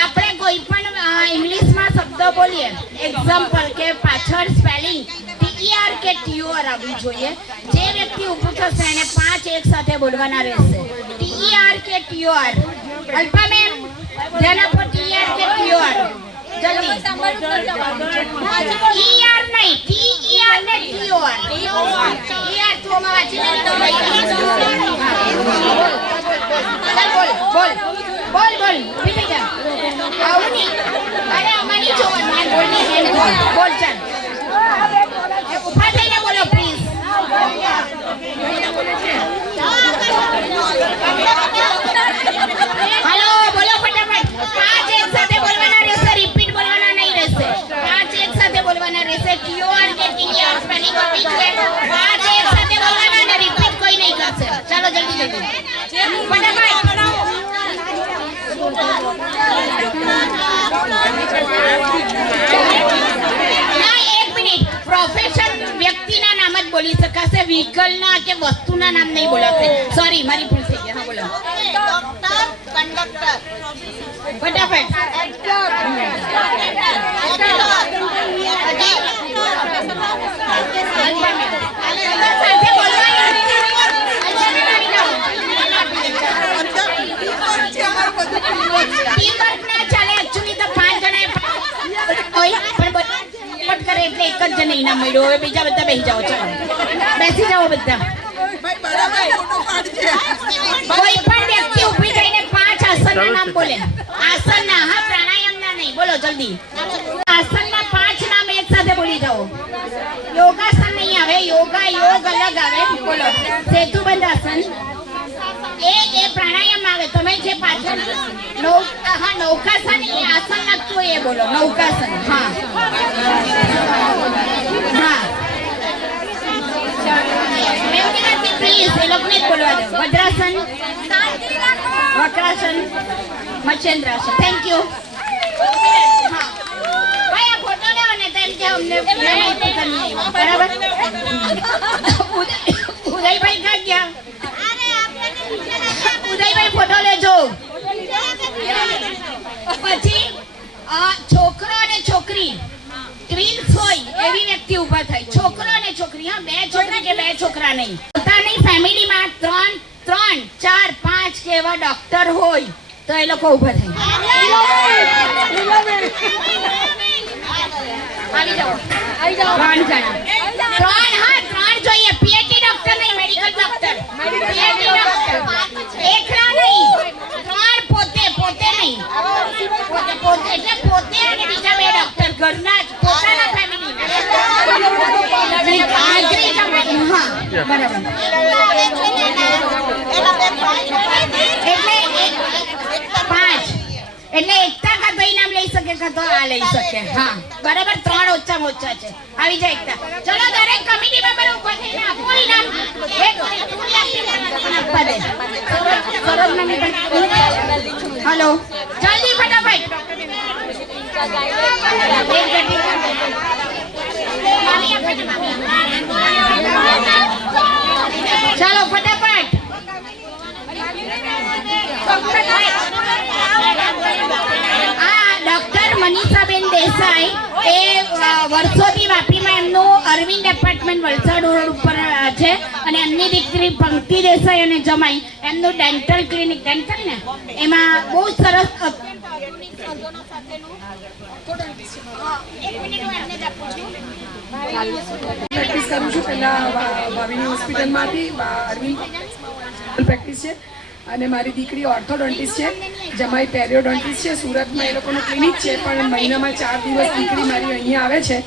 આપણે કોઈ પણ ઇંગ્લિશમાં શબ્દ બોલીએ, એક્ઝામ્પલ કે પાછળ સ્પેલિંગ TER કે TOR આવવી જોઈએ. જે વ્યક્તિ ઊભું થશે એને 5 એક સાથે બોલવાના રહેશે. TER કે TOR. અલ્પા મેમ ધ્યાન આપો. TER કે TOR જલ્દી. TER નહીં, TER ને TOR. TER તો વાંચીને બોલ બોલ બોલ ઊભી જા. આવું નહીં. અરે અમારી જોવાનું બોલની હેમ બોલ. ચાલ ઊભા થઈને બોલો પ્લીઝ. હાલો બોલો ફટાફટ. 5 એક સાથે બોલવાના રહેશે. રિપીટ બોલવાના નહીં રહેશે. 5 એક સાથે બોલવાના રહેશે. TOR કે TER સ્પેલિંગ હોવી જોઈએ. 5 એક સાથે બોલવાના અને રિપીટ કોઈ નહીં કરશે. ચાલો જલ્દી જલ્દી ફટાફટ. એક મિનિટ. પ્રોફેશન વ્યક્તિના નામ જ બોલી શકાશે. વ્હીકલના કે વસ્તુના નામ નહીં બોલાશે. સોરી મારી ભૂલ થઈ ગઈ. હા બોલો. ફટાફટ. સાથે બોલવાનું. ટીમવર્ક ના ચાલે. એક્ચ્યુઅલી તો 5 જણાએ હોય પણ પટ કરે એટલે એક જ જણે ઇનામ મળ્યું. હવે બીજા બધા બેસી જાઓ. ચાલો બેસી જાઓ બધા. કોઈ પણ વ્યક્તિ ઊભી થઈને 5 આસનના નામ બોલે. આસનના, હા પ્રાણાયામના નહીં. બોલો જલ્દી. આસનના 5 નામ એક સાથે બોલી જાઓ. યોગાસન નહીં આવે. યોગા યોગ અલગ આવે. બોલો. સેતુબંધ આસન એ પ્રાણાયામ આવે. તમે જે પાછળ નૌકાસન એ આસન લાગતું એ બોલો. નૌકાસન. હા હા પ્લીઝ એ લોકોને જ બોલવા દો. વજ્રાસન, વક્રાસન, મત્સ્યેન્દ્રાસન. Thank you. હા ભાઈ આ ફોટો લેવો ને તેમ કે અમને બરાબર. ઉદયભાઈ ક્યાં ગયા? ઉદયભાઈ ફોટો લેજો. પછી છોકરો અને છોકરી ટ્વિન્સ હોય એવી વ્યક્તિ ઊભા થાય. છોકરો અને છોકરી. હા 2 છોકરી કે 2 છોકરા નહીં. પોતાની ફેમિલીમાં 3, 4, 5 કે એવા ડોક્ટર હોય તો એ લોકો ઊભા થાય. આવી જાઓ. 3 જણા. 3 હા 3 જોઈએ. PhD ડોક્ટર નહીં, મેડિકલ ડોક્ટર. PhD ડોક્ટર એકલા નહીં. 3 પોતે નહીં. પોતે એટલે પોતે અને બીજા 2 ડોક્ટર ઘરના જ પોતાના ફેમિલી. હા બરાબર. એટલે 5 એટલે એકતા કાં તો ઇનામ લઈ શકે કાં તો આ લઈ શકે. હા બરાબર. 3 ઓછામાં ઓછા છે. આવી જાય એકતા. ચલો દરેક કમિટી મેમ્બર ઉપર થઈને આપો ઇનામ. આપવા દે. હેલો જલ્દી ફટાફટ. ચાલો ફટાફટ. ડોક્ટર મનીષાબેન દેસાઈ એ વર્ષોથી વાપીમાં એમનું અરવિંદ એપાર્ટમેન્ટ વલસાડ રોડ ઉપર છે અને એમની દીકરી પંક્તિ દેસાઈ અને જમાઈ એમનું ડેન્ટલ ક્લિનિક. ડેન્ટલ ને એમાં બહુ સરસ. પ્રેક્ટિસ કરું છું. પહેલાં ભાવિની હોસ્પિટલમાંથી અરવિંદ પ્રેક્ટિસ છે અને મારી દીકરી ઓર્થોડોન્ટિસ્ટ છે. જમાઈ પેરિયોડોન્ટિસ્ટ છે. સુરતમાં એ લોકોનું ક્લિનિક છે પણ મહિનામાં 4 દિવસ દીકરી મારી અહીંયા આવે છે.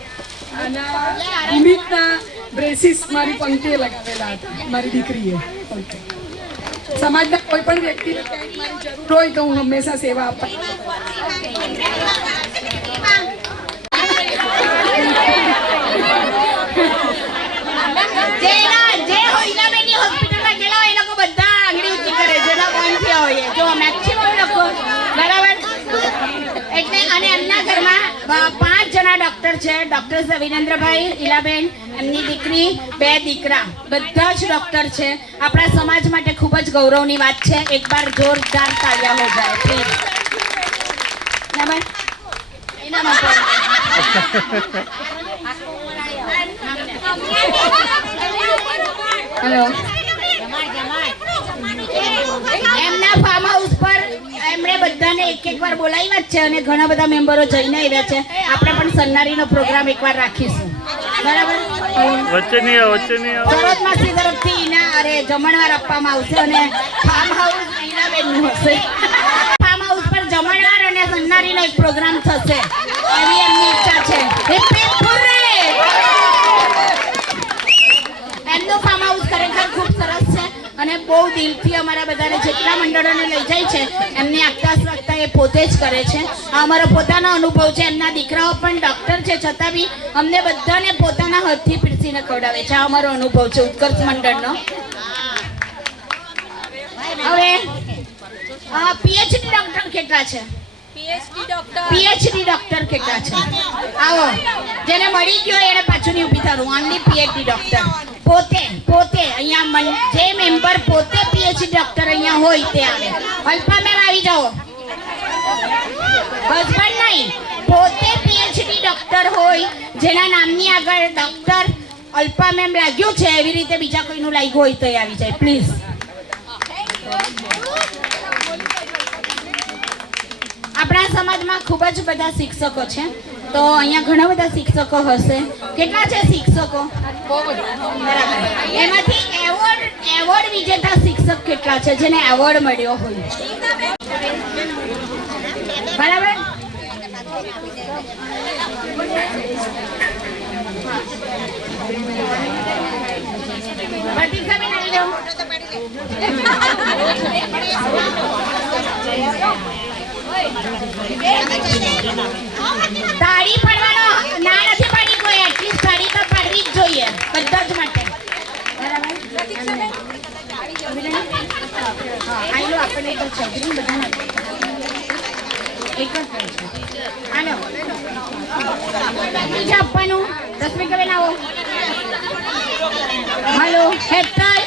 અને નિમિત્તના બ્રેસીસ મારી પંક્તિએ લગાવેલા હતા મારી દીકરીએ. સમાજના કોઈ પણ વ્યક્તિને મારી જરૂર હોય તો હું હંમેશા સેવા આપવા. જે હોઈલાબેનની હોસ્પિટલમાં ગયેલા હોય એ લોકો બધા આંગળી ઊંચી કરે. જેના બંધ થયા હોય જો મેક્સિમમ લોકો બરાબર. એટલે અને એમના ઘરમાં 5 જણા ડોક્ટર છે. ડોક્ટર વિરેન્દ્રભાઈ, ઈલાબેન, એમની દીકરી, 2 દીકરા, બધા જ ડોક્ટર છે. આપણા સમાજ માટે ખૂબ જ ગૌરવની વાત છે. એકવાર જોરદાર તાળીਆਂ હો જાય પ્લીઝ. હેલો, એમના ફાર્મ હાઉસ પર એમણે બધાને એક વાર બોલાવ્યા જ છે અને ઘણા બધા મેમ્બરો જઈને આવ્યા છે. આપણે પણ સન્નારીનો પ્રોગ્રામ એકવાર રાખીશું, બરાબર? વચ્ચે નહીં આવો. સરોજ માસી તરફથી જમણવાર આપવામાં આવશે અને ફાર્મ હાઉસ ઈનાબેનનું હશે. ફાર્મ હાઉસ પર જમણવાર અને સન્નારીનો એક પ્રોગ્રામ થશે એવી એમની ઈચ્છા છે. એમનું ફાર્મ હાઉસ ખરેખર ખૂબ સરસ છે અને બહુ દિલથી અમારા બધાને જેટલા મંડળોને લઈ જાય છે એમની આગતા એ પોતે જ કરે છે. આ અમારો પોતાનો અનુભવ છે. એમના દીકરાઓ પણ ડોક્ટર છે છતાં બી અમને બધાને પોતાના હાથથી પીરસીને ખવડાવે છે. આ અમારો અનુભવ છે ઉત્કર્ષ મંડળનો. હવે પીએચડી ડોક્ટર કેટલા છે? પીએચડી ડોક્ટર કેટલા છે? આવો, જેને મળી ગયો એને પાછું નહીં ઊભી થવાનું. ઓનલી પીએચડી ડોક્ટર પોતે અહીંયા જે મેમ્બર પોતે પીએચડી ડોક્ટર અહીંયા હોય તે આવે. અલ્પા મેમ આવી જાઓ. હસબન્ડ નહીં, પોતે પીએચડી ડોક્ટર હોય જેના નામની આગળ ડોક્ટર અલ્પા મેમ લાગ્યું છે એવી રીતે બીજા કોઈનું લાગ્યું હોય તો આવી જાય પ્લીઝ. આપણા સમાજમાં ખૂબ જ બધા શિક્ષકો છે તો અહીંયા ઘણા બધા શિક્ષકો હશે. કેટલા છે શિક્ષકો? બરાબર. એમાંથી એવોર્ડ વિજેતા શિક્ષક કેટલા છે જેને એવોર્ડ મળ્યો હોય? બરાબર. પ્રતિક્ષાબેન આવી જાઓ. તાળી પાડવાનો ના નથી પાડી કોઈ, એટલીસ્ટ તાળી તો પાડવી જ જોઈએ બધા જ માટે. બરાબર. આયલો આપણે તો ચૌધરી બધા એક જ છે. હાલો બીજા આપવાનું. રશ્મિકાબેન આવો. હાલો હેતલ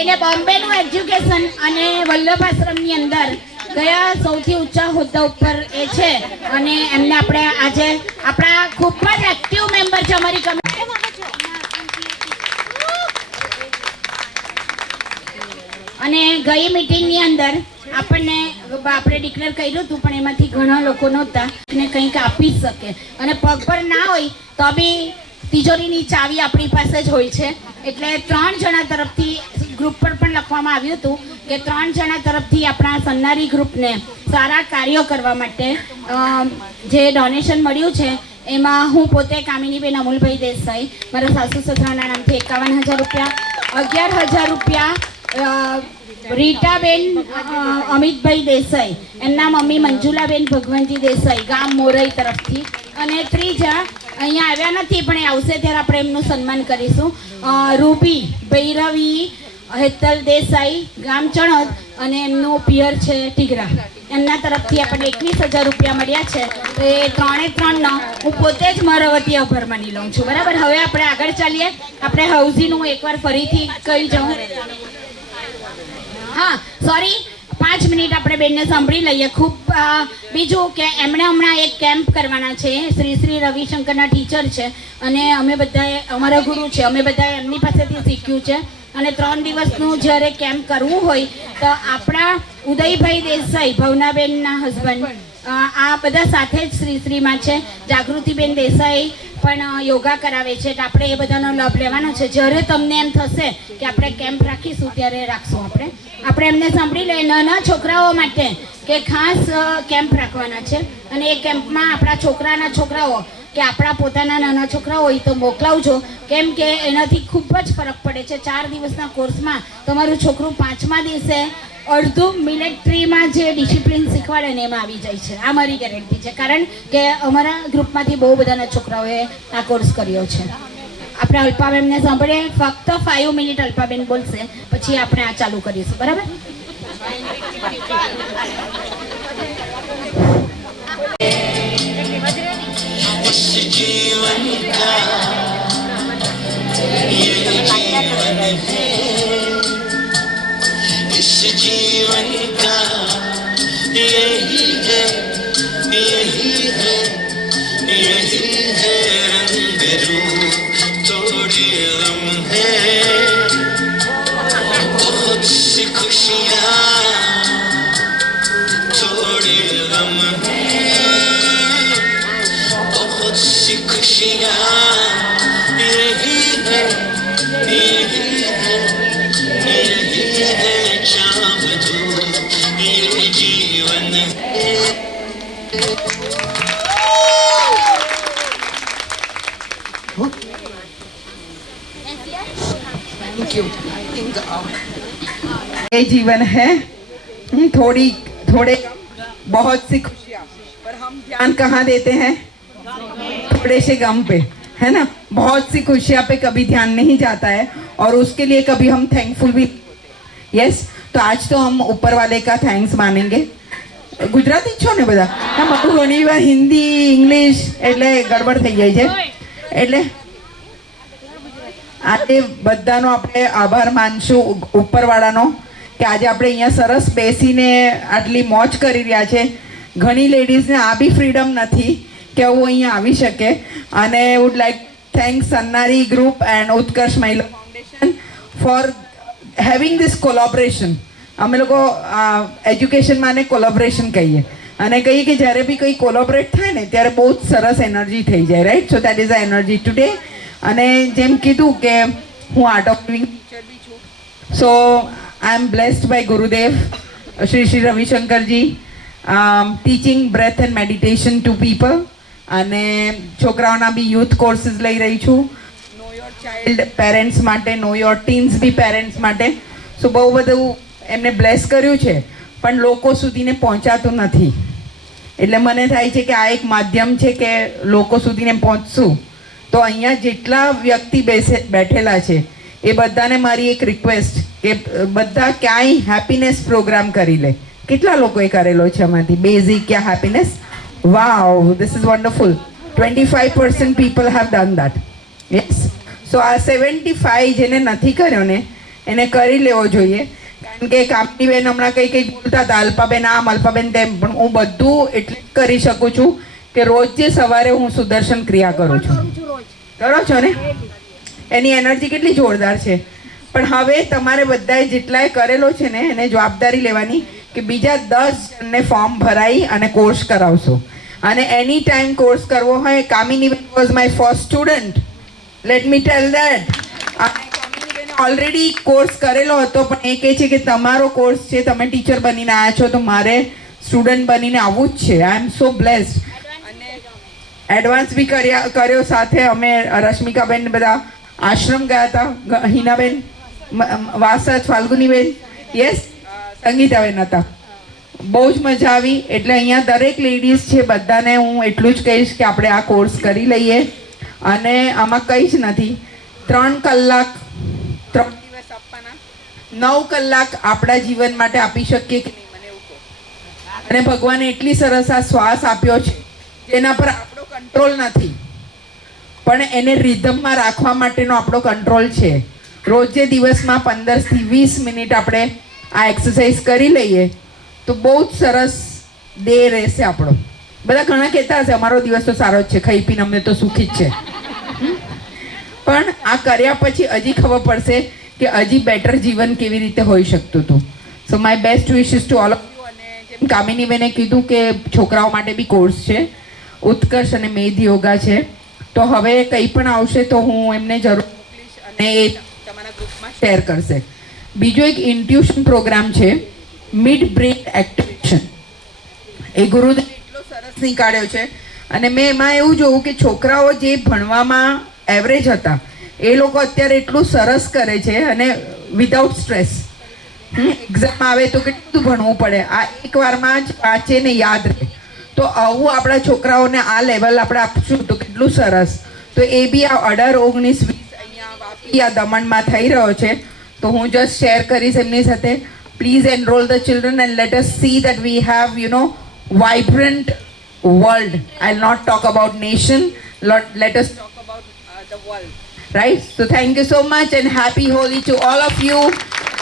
એને બોમ્બેનું એજ્યુકેશન અને વલ્લભ આશ્રમની અંદર ગયા સૌથી ઊંચા હોદ્દા ઉપર એ છે અને એમને આપણે આજે આપણા ખૂબ જ એક્ટિવ મેમ્બર છે અમારી કમિટી. અને ગઈ મીટિંગની અંદર આપણે ડિક્લેર કર્યું હતું પણ એમાંથી ઘણા લોકો નહોતા ને કંઈક આપી જ શકે અને પગ પર ના હોય તો બી તિજોરીની ચાવી આપણી પાસે જ હોય છે. એટલે 3 જણા તરફથી ગ્રુપ પર પણ લખવામાં આવ્યું હતું કે 3 જણા તરફથી આપણા સન્નારી ગ્રુપને સારા કાર્યો કરવા માટે જે ડોનેશન મળ્યું છે એમાં હું પોતે કામિનીબેન અમૂલભાઈ દેસાઈ, મારા સાસુ સસરાના નામથી 51,000 રૂપિયા, 11,000 રૂપિયા રીટાબેન અમિતભાઈ દેસાઈ, એમના મમ્મી મંજુલાબેન ભગવંતજી દેસાઈ ગામ મોરઈ તરફથી, અને ત્રીજા અહીંયા આવ્યા નથી પણ એ આવશે ત્યારે આપણે એમનું સન્માન કરીશું. રૂબી ભૈરવી હેતલ દેસાઈ ગામ ચણોદ અને એમનું પિયર છે ટીગરા. એમના તરફથી આપણને 21,000 રૂપિયા મળ્યા છે. તો એ 3નો હું પોતે જ મારા વતી આભાર માની લઉં છું. બરાબર. હવે આપણે આગળ ચાલીએ. આપણે હાઉસીનું એકવાર ફરીથી કહી જાઉં. હા સોરી, 5 મિનિટ આપણે બેનને સાંભળી લઈએ. ખૂબ બીજું કે એમણે હમણાં એક કેમ્પ કરવાના છે. શ્રી રવિશંકરના ટીચર છે અને અમે બધાએ અમારા ગુરુ છે, અમે બધાએ એમની પાસેથી શીખ્યું છે અને 3 દિવસનું જ્યારે કેમ્પ કરવું હોય તો આપણા ઉદયભાઈ દેસાઈ ભવનાબેનના હસબન્ડ આ બધા સાથે જ શ્રીમાં છે. જાગૃતિબેન દેસાઈ પણ યોગા કરાવે છે એટલે આપણે એ બધાનો લાભ લેવાનો છે. જ્યારે તમને એમ થશે કે આપણે કેમ્પ રાખીશું ત્યારે રાખશું. આપણે એમને સાંભળી લઈએ. નાના છોકરાઓ માટે કે ખાસ કેમ્પ રાખવાના છે અને એ કેમ્પમાં આપણા છોકરાઓ કે આપણા પોતાના નાના છોકરાઓ હોય તો મોકલાવજો, કેમ કે એનાથી ખૂબ જ ફરક પડે છે. 4 દિવસના કોર્સમાં તમારું છોકરું 5મા દિવસે અડધું મિલિટરીમાં જે ડિસિપ્લિન શીખવાડે ને એમાં આવી જાય છે. આ મારી ગેરંટી છે, કારણ કે અમારા ગ્રુપમાંથી બહુ બધાના છોકરાઓએ આ કોર્સ કર્યો છે. આપણે અલ્પાબેનને સાંભળીએ. ફક્ત 5 મિનિટ અલ્પાબેન બોલશે, પછી આપણે આ ચાલુ કરીશું. બરાબર. ये जीवन है थोड़ी थोड़े बहुत सी खुशियाँ, पर हम ध्यान कहाँ देते हैं? थोड़े से गम पे, है ना? बहुत सी खुशियाँ पे कभी ध्यान नहीं जाता है और उसके लिए कभी हम थैंकफुल भी। यस, तो आज तो हम ऊपर वाले का थैंक्स मानेंगे. ગુજરાતી છો ને બધા? હા, મારું ઘણી વાર હિન્દી ઇંગ્લિશ એટલે ગડબડ થઈ જાય છે. એટલે આજે બધાનો આપણે આભાર માનશું ઉપરવાળાનો કે આજે આપણે અહીંયા સરસ બેસીને આટલી મોજ કરી રહ્યા છે. ઘણી લેડીઝને આ બી ફ્રીડમ નથી કે હું અહીંયા આવી શકે. અને would like thank Sannari group and Utkarsh Mahila foundation for having this collaboration. અમે લોકો એજ્યુકેશનમાં આને કોલોબરેશન કહીએ અને કહીએ કે જ્યારે બી કંઈ કોલોબરેટ થાય ને ત્યારે બહુ જ સરસ એનર્જી થઈ જાય, right? So that is a energy today. અને જેમ કીધું કે હું આર્ટ ઓફ લિવિંગ ટીચર બી છું. So I am blessed by Gurudev Shri Ravishankarji, teaching breath and meditation to people. અને છોકરાઓના બી યુથ કોર્સીસ લઈ રહી છું. નો યોર ચાઇલ્ડ પેરેન્ટ્સ માટે, know your teens be parents માટે. સો બહુ બધું એમને બ્લેસ કર્યું છે પણ લોકો સુધીને પહોંચાતું નથી. એટલે મને થાય છે કે આ એક માધ્યમ છે કે લોકો સુધીને પહોંચશું. તો અહીંયા જેટલા વ્યક્તિ બેઠેલા છે એ બધાને મારી એક રિક્વેસ્ટ કે બધા ક્યાંય હેપીનેસ પ્રોગ્રામ કરી લે. કેટલા લોકોએ કરેલો છે આમાંથી? બેઝિક યા happiness? Wow, this is wonderful. 25% people have done that. Yes, so આ 75 જેને નથી કર્યો ને એને કરી લેવો જોઈએ. કારણ કે કામનીબેન હમણાં કંઈ કંઈ બોલતા હતા, અલ્પાબેન આમ અલ્પાબેન તેમ, પણ હું બધું એટલે કરી શકું છું કે રોજ જે સવારે હું સુદર્શન ક્રિયા કરું છું. કરો છો ને? એની એનર્જી કેટલી જોરદાર છે. પણ હવે તમારે બધાએ જેટલાએ કરેલો છે ને એને જવાબદારી લેવાની કે બીજા 10 જણને ફોર્મ ભરાઈ અને કોર્સ કરાવશો. અને એની ટાઈમ કોર્સ કરવો હોય, Kaminiben was my first student, let me tell that. Already course કરેલો હતો પણ એ કહે છે કે તમારો કોર્સ છે, તમે ટીચર બનીને આવ્યા છો તો મારે સ્ટુડન્ટ બનીને આવવું જ છે. આઈ એમ સો બ્લેસ્ડ. અને એડવાન્સ બી કર્યો. સાથે અમે રશ્મિકાબેન બધા આશ્રમ ગયા હતા, હિનાબેન, વાસજ, ફાલ્ગુનીબેન, યસ, સંગીતાબેન હતા. બહુ જ મજા આવી. એટલે અહીંયા દરેક લેડીઝ છે બધાને હું એટલું જ કહીશ કે આપણે આ કોર્સ કરી લઈએ. અને આમાં કંઈ જ નથી. 3 કલાક 3 દિવસ આપવાના, 9 કલાક આપણા જીવન માટે આપી શકીએ કે નહીં, મને એવું કહો. અને ભગવાને એટલી સરસ આ શ્વાસ આપ્યો છે જેના પર આપણો કંટ્રોલ નથી પણ એને રિધમમાં રાખવા માટેનો આપણો કંટ્રોલ છે. રોજે દિવસમાં 15 થી 20 મિનિટ આપણે આ એક્સરસાઇઝ કરી લઈએ તો બહુ જ સરસ ડે રહેશે આપણો. બધા ઘણા કહેતા હશે અમારો દિવસ તો સારો જ છે, ખાઈ પીને અમને તો સુખી જ છે. પણ આ કર્યા પછી હજી ખબર પડશે કે હજી બેટર જીવન કેવી રીતે હોઈ શકતું હતું. સો my best wishes to all of you. અને જેમ કામિનીબેને કીધું કે છોકરાઓ માટે બી કોર્સ છે, ઉત્કર્ષ અને મેધ યોગા છે. તો હવે કંઈ પણ આવશે તો હું એમને જરૂર મોકલીશ અને એ તમારા ગ્રુપમાં શેર કરશે. બીજો એક ઇન્ટ્યુશન પ્રોગ્રામ છે, મિડ બ્રેન એક્ટિવેશન. એ ગુરુદેવ એટલો સરસ નીકાળ્યો છે. અને મેં એમાં એવું જોયું કે છોકરાઓ જે ભણવામાં એવરેજ હતા એ લોકો અત્યારે એટલું સરસ કરે છે અને વિધાઉટ સ્ટ્રેસ. એક્ઝામ આવે તો કેટલું ભણવું પડે, આ એક વારમાં જ વાંચે ને યાદ રહે. તો આવું આપણા છોકરાઓને આ લેવલ આપણે આપશું તો કેટલું સરસ. તો એ બી આ 18, 19, 20 અહીંયા વાપી આ દમણમાં થઈ રહ્યો છે. તો હું જસ્ટ શેર કરીશ એમની સાથે. Please enrol the children and let S see that we have vibrant world. I'll not talk about nation. Let us talk about the world. Right? So thank you so much and happy Holi to all of you.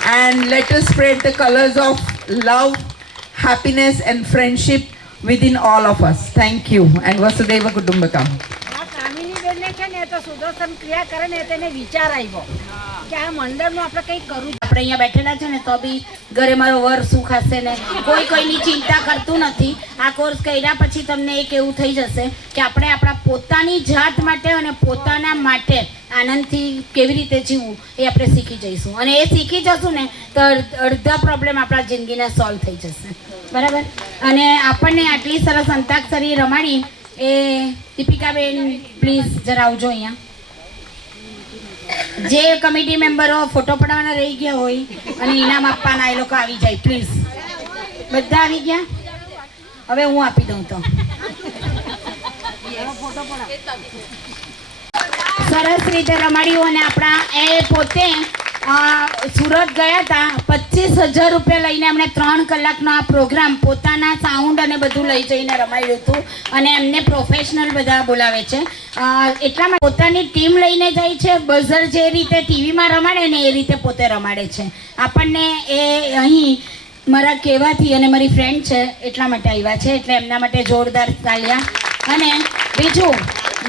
And let us spread the colors of love, happiness and friendship within all of us. Thank you. And Vasudeva Kutumbakam. આ કામિનીબેનને છે ને તો સુદર્શન ક્રિયા કરે ને તેને વિચાર આવ્યો કે આ મંડળનું આપણે કંઈક કરવું આપણે અહીંયા બેઠેલા છે ને તો બી ઘરે મારો વર સુખ હશે ને કોઈ કોઈની ચિંતા કરતું નથી. આ કોર્સ કર્યા પછી તમને એક એવું થઈ જશે કે આપણે આપણા પોતાની જાત માટે અને પોતાના માટે આનંદથી કેવી રીતે જીવવું એ આપણે શીખી જઈશું. અને એ શીખી જશું ને તો અડધા પ્રોબ્લેમ આપણા જિંદગીના સોલ્વ થઈ જશે. બરાબર. અને આપણને આટલી સરસ અંતાક્ષરી રમાડી એ દીપિકાબેન પ્લીઝ જરા આવજો અહીંયા. જે કમિટી મેમ્બરો ફોટો પડાવવાના રહી ગયા હોય અને ઇનામ આપવાના એ લોકો આવી જાય પ્લીઝ. બધા આવી ગયા? હવે હું આપી દઉં તો. સરસ રીતે રમાડ્યું. અને આપણા એ પોતે સુરત ગયા હતા. 25,000 રૂપિયા લઈને એમણે 3 કલાકનો આ પ્રોગ્રામ પોતાના સાઉન્ડ અને બધું લઈ જઈને રમાડ્યું હતું. અને એમને પ્રોફેશનલ બધા બોલાવે છે. એટલામાં પોતાની ટીમ લઈને જાય છે. બઝર જે રીતે ટીવીમાં રમાડે ને એ રીતે પોતે રમાડે છે. આપણને એ અહીં મારા કહેવાથી અને મારી ફ્રેન્ડ છે એટલા માટે આવ્યા છે. એટલે એમના માટે જોરદાર તાળીયા. અને બીજું,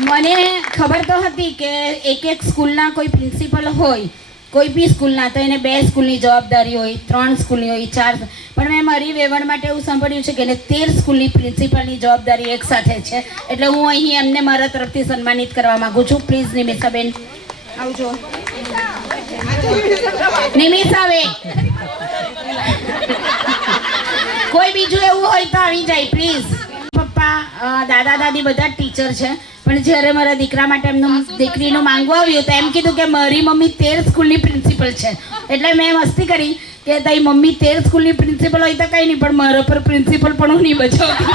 મને ખબર તો હતી કે એક સ્કૂલના કોઈ પ્રિન્સિપલ હોય, કોઈ બી સ્કૂલના, તો એને 2 સ્કૂલની જવાબદારી હોય, 3 સ્કૂલની હોય, 4. પણ મેં મારી વેવણ માટે એવું સાંભળ્યું છે કે એને 13 સ્કૂલની પ્રિન્સિપલની જવાબદારી એક સાથે છે. એટલે હું અહીં એમને મારા તરફથી સન્માનિત કરવા માગું છું. પ્લીઝ નિમિષાબેન આવજો. નિમિષાબેન કોઈ બીજું એવું હોય તો આવી જાય પ્લીઝ. પપ્પા, દાદા દાદી બધા જ ટીચર છે. પણ જ્યારે મારા દીકરા માટે એમનું દીકરીનું માંગવું આવ્યું તો એમ કીધું કે મારી મમ્મી 13 સ્કૂલની પ્રિન્સિપલ છે. એટલે મેં મસ્તી કરી કે તારી મમ્મી 13 સ્કૂલની પ્રિન્સિપલ હોય તો કંઈ નહીં, પણ મારા પર પ્રિન્સિપલ પણ હું નહીં બચાવતી.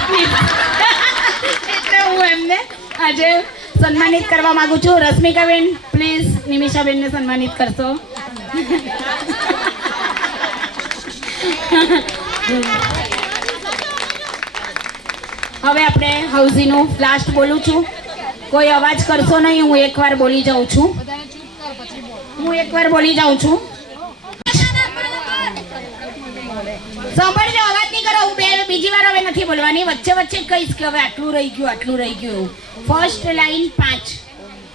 એટલે હું એમને આજે સન્માનિત કરવા માંગુ છું. રશ્મિકાબેન પ્લીઝ નિમિષાબેનને સન્માનિત કરશો. હવે આપણે હાઉસીનું લાસ્ટ બોલું છું. કોઈ અવાજ કરશો નહીં. હું એકવાર બોલી જાઉં છું. સાંભળજો, અવાજ નહીં કરો. હું બીજી વાર હવે નથી બોલવાની. વચ્ચે વચ્ચે કહીશ કે હવે આટલું રહી ગયું એવું. ફર્સ્ટ લાઈન 5,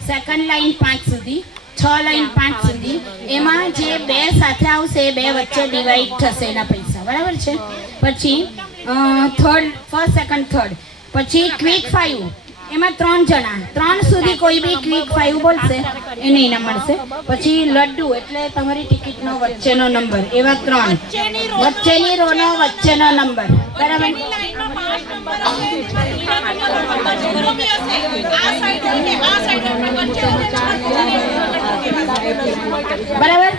સેકન્ડ લાઈન 5 સુધી, 6 લાઈન 5 સુધી. એમાં જે 2 સાથે આવશે એ 2 વચ્ચે ડિવાઈડ થશે એના પૈસા. બરાબર છે. પછી ફર્સ્ટ સેકન્ડ થર્ડ. પછી ક્વિક 5, એમાં 3 જણા, 3 સુધી કોઈ બી ક્વિક 5 બોલશે એને ઇનામ મળશે. પછી લડ્ડુ એટલે તમારી ટિકિટનો વચ્ચેનો નંબર. એવા 3 વચ્ચેની રોનો વચ્ચેનો નંબર. બરાબર. બરાબર.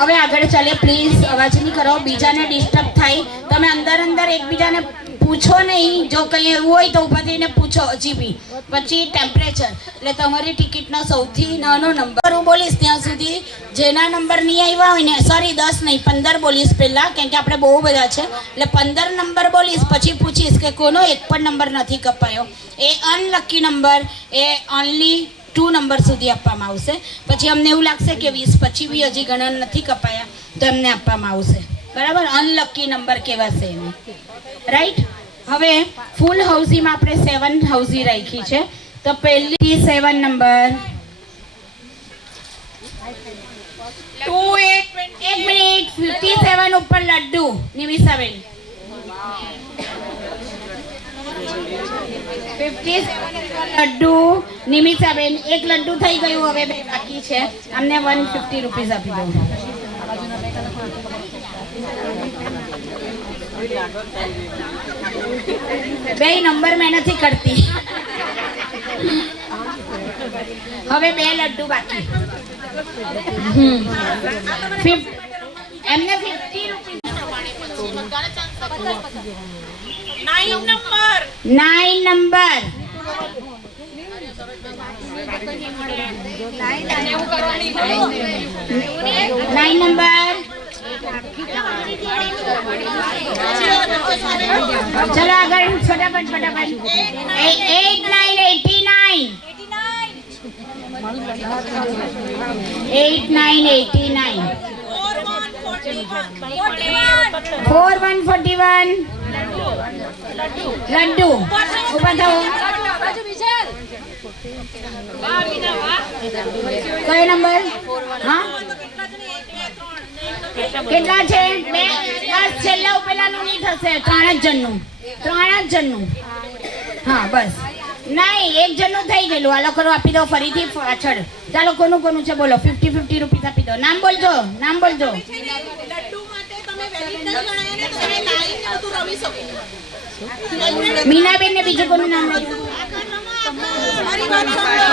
હવે આગળ ચાલે. પ્લીઝ અવાજ નહીં કરો, બીજાને ડિસ્ટર્બ થાય. તમે અંદર એકબીજાને પૂછો નહીં. જો કંઈ એવું હોય તો ઊભા થઈને પૂછો હજી બી. પછી ટેમ્પરેચર એટલે તમારી ટિકિટનો સૌથી નાનો નંબર હું બોલીશ ત્યાં સુધી. જેના નંબર નહીં આવ્યા હોય ને, સોરી 10 નહીં 15 બોલીશ પહેલાં, કેમ કે આપણે બહુ બધા છે. એટલે 15 નંબર બોલીશ. પછી પૂછીશ કે કોનો એક પણ નંબર નથી કપાયો. એ અનલકી નંબર એ ઓનલી 2 નંબર સુધી આપવામાં આવશે. પછી અમને એવું લાગશે કે 20 પછી બી હજી ઘણા નથી કપાયા તો એમને આપવામાં આવશે. બરાબર. અનલકી નંબર કહેવાશે એને. રાઈટ. હવે ફૂલ હાઉસીમાં આપણે 7 હાઉસી રાખી છે. તો પહેલી 7 નંબર 1 મિનિટ. 57 ઉપર લડ્ડુ. નિમિષાબેન 57 લડ્ડુ. નિમિષાબેન એક લડ્ડુ થઈ ગયું. હવે 2 બાકી છે. અમને 150 રૂપીસ આપી દઉં. બે નંબર મેં નથી કરતી. હવે 2 લડ્ડુ બાકી. એમને 50 રૂપીસ. 9 નંબર 9 નંબર 9 નંબર ચલો આગળ ફટાફટ 89 4141 લડ્ડુ ઉભા થાઓ કયો નંબર હા કેટલા છે બે બસ છેલ્લા ઉપેલાનું નહીં થશે 3 જ જણનું હા બસ નહીં એક જણનું થઈ ગયેલું આ લોકો આપી દો ફરીથી પાછળ ચાલો કોનું છે બોલો 50 રૂપીસ આપી દો નામ બોલજો લડ્ડુ માટે તમે વેલિડ નહીં ગણાય ને તમે લાઈન ને બધું રમી શકો. મીનાબેન ને બીજું કોનું નામ લખ્યું મારી વાત સાંભળો.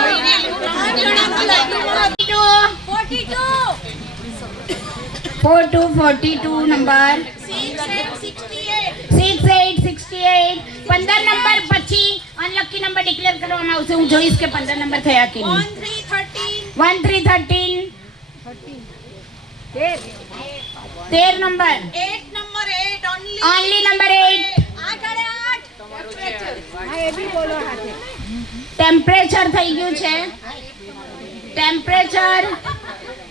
42 નંબર 6868 15 નંબર પછી અનલકી નંબર ડિક્લેર કરવામાં આવશે હું જોઈશ કે 15 નંબર થયા કે નહીં 1313 13 number 8 number 8 only number 8 temperature થઈ ગયું છે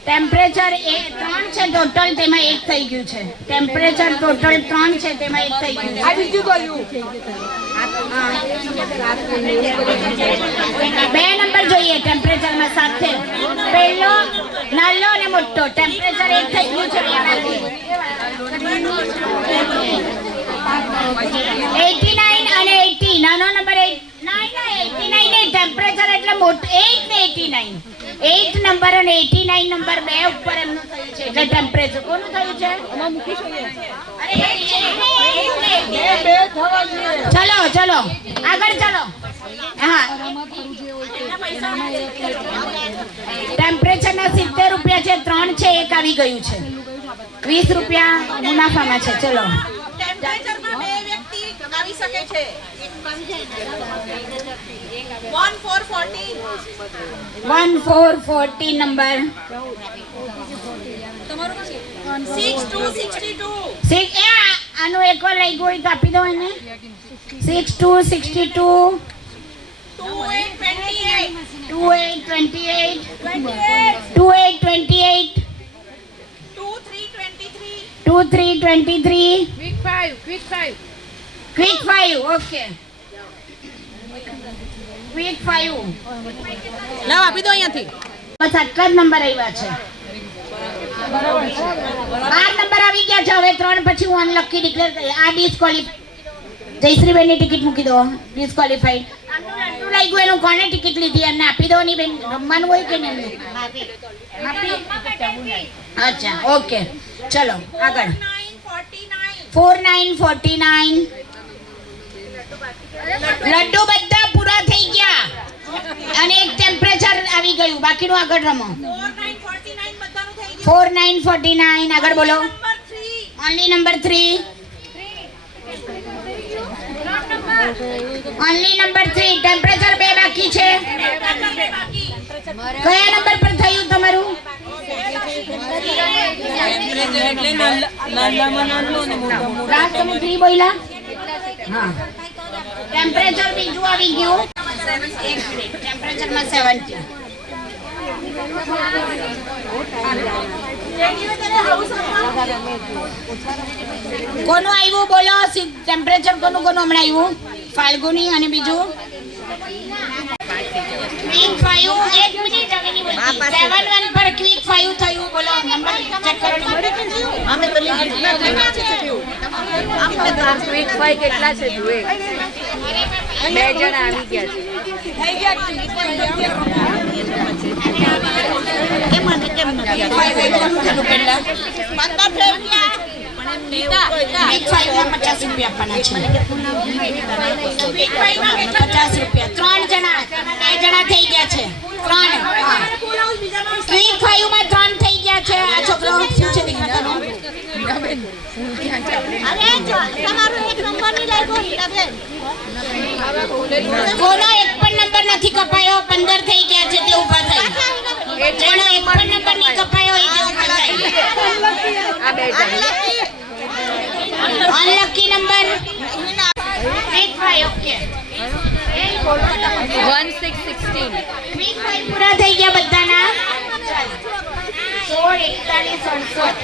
ટેમ્પરેચર એ 3 છે ટોટલ તેમાં 1 થઈ ગયું છે ટેમ્પરેચર ટોટલ 3 છે તેમાં 1 થઈ ગયું છે આ બીજું બોલ્યું 2 નંબર જોઈએ ટેમ્પરેચરમાં સાથે પહેલો નાનો અને મોટો ટેમ્પરેચર 1 થઈ ગયું છે 89 અને 80 નાનો નંબર 89 ટેમ્પરેચર એટલે મોટો 8 ને 89 8 નંબર અને 89 નંબર બે ઉપર એમનું થયું છે એટલે ટેમ્પરેચર કોનું થયું છે ચલો આગળ ચલો હા ટેમ્પરેચર ના 70 રૂપિયા છે 3 છે 1 આવી ગયું છે 20 રૂપિયા મુનાફામાં છે ચલો ટેમ્પરેચરમાં બે વ્યક્તિ આવી શકે છે 1440 નંબર 6262 આનું એક વાર લઈ ગયું હોય તો આપી દો એને 6262 2828 2323 ક્વિક 5 ઓકે ક્વિક 5 લાવ આપી દો અહીંયાથી બસ આટલા જ નંબર આવ્યા છે 12 નંબર આવી ગયા છે હવે 3 પછી હું અનલકી ડિક્લેર કરી આ ડિસ્ક્વોલિફાઈડ જયશ્રી બેનની ટિકિટ મૂકી દો ડિસ્ક્વોલિફાઈડ આમનું લડ્ડુ લઈ ગયું એનું કોને ટિકિટ લીધી એમને આપી દો ની બેન રમવાનું હોય કે નહીં અચ્છા ઓકે ચલો આગળ 4949 લડ્ડુ બધા પૂરા થઈ ગયા અને એક ટેમ્પરેચર આવી ગયું બાકીનું આગળ રમો 4949 આગળ બોલો only number 3 only number 3 temperature 2 બાકી છે કયા નંબર પર થયું તમારું લાસ્ટ તમે 3 બોલ્યા હા ટેમ્પરેચર બીજું આવી ગયું ટેમ્પરેચરમાં 70 કોનું આવ્યું બોલો ટેમ્પરેચર કોનું હમણાં આવ્યું ફાલ્ગુની અને બીજું ક્વિક 5 એક મિનિટ હવે નહીં બોલતી 71 પર ક્વિક 5 થયું બોલો નંબર ચેક કરો અમે તો આપણે તો ક્વિક 5 કેટલા છે જુએ 2 જણ આવી ગયા છે ક્વિક 5 ના 50 રૂપિયા આપવાના છે 50 રૂપિયા 3 જણા 2 જણા થઈ ગયા છે 3 ક્વિક 5 માં 3 થઈ ગયા છે આ છોકરો શું છે દીકરાનો કોનો એક પણ નંબર નથી કપાયો 15 થઈ ગયા છે તે ઊભા થઈ જેનો એક પણ નંબર નહીં કપાયો એ ઊભા થાય આ 2 જણ અનલકી નંબર ક્વિક ફાઈવ પૂરા થઈ ગયા બધાના 16 41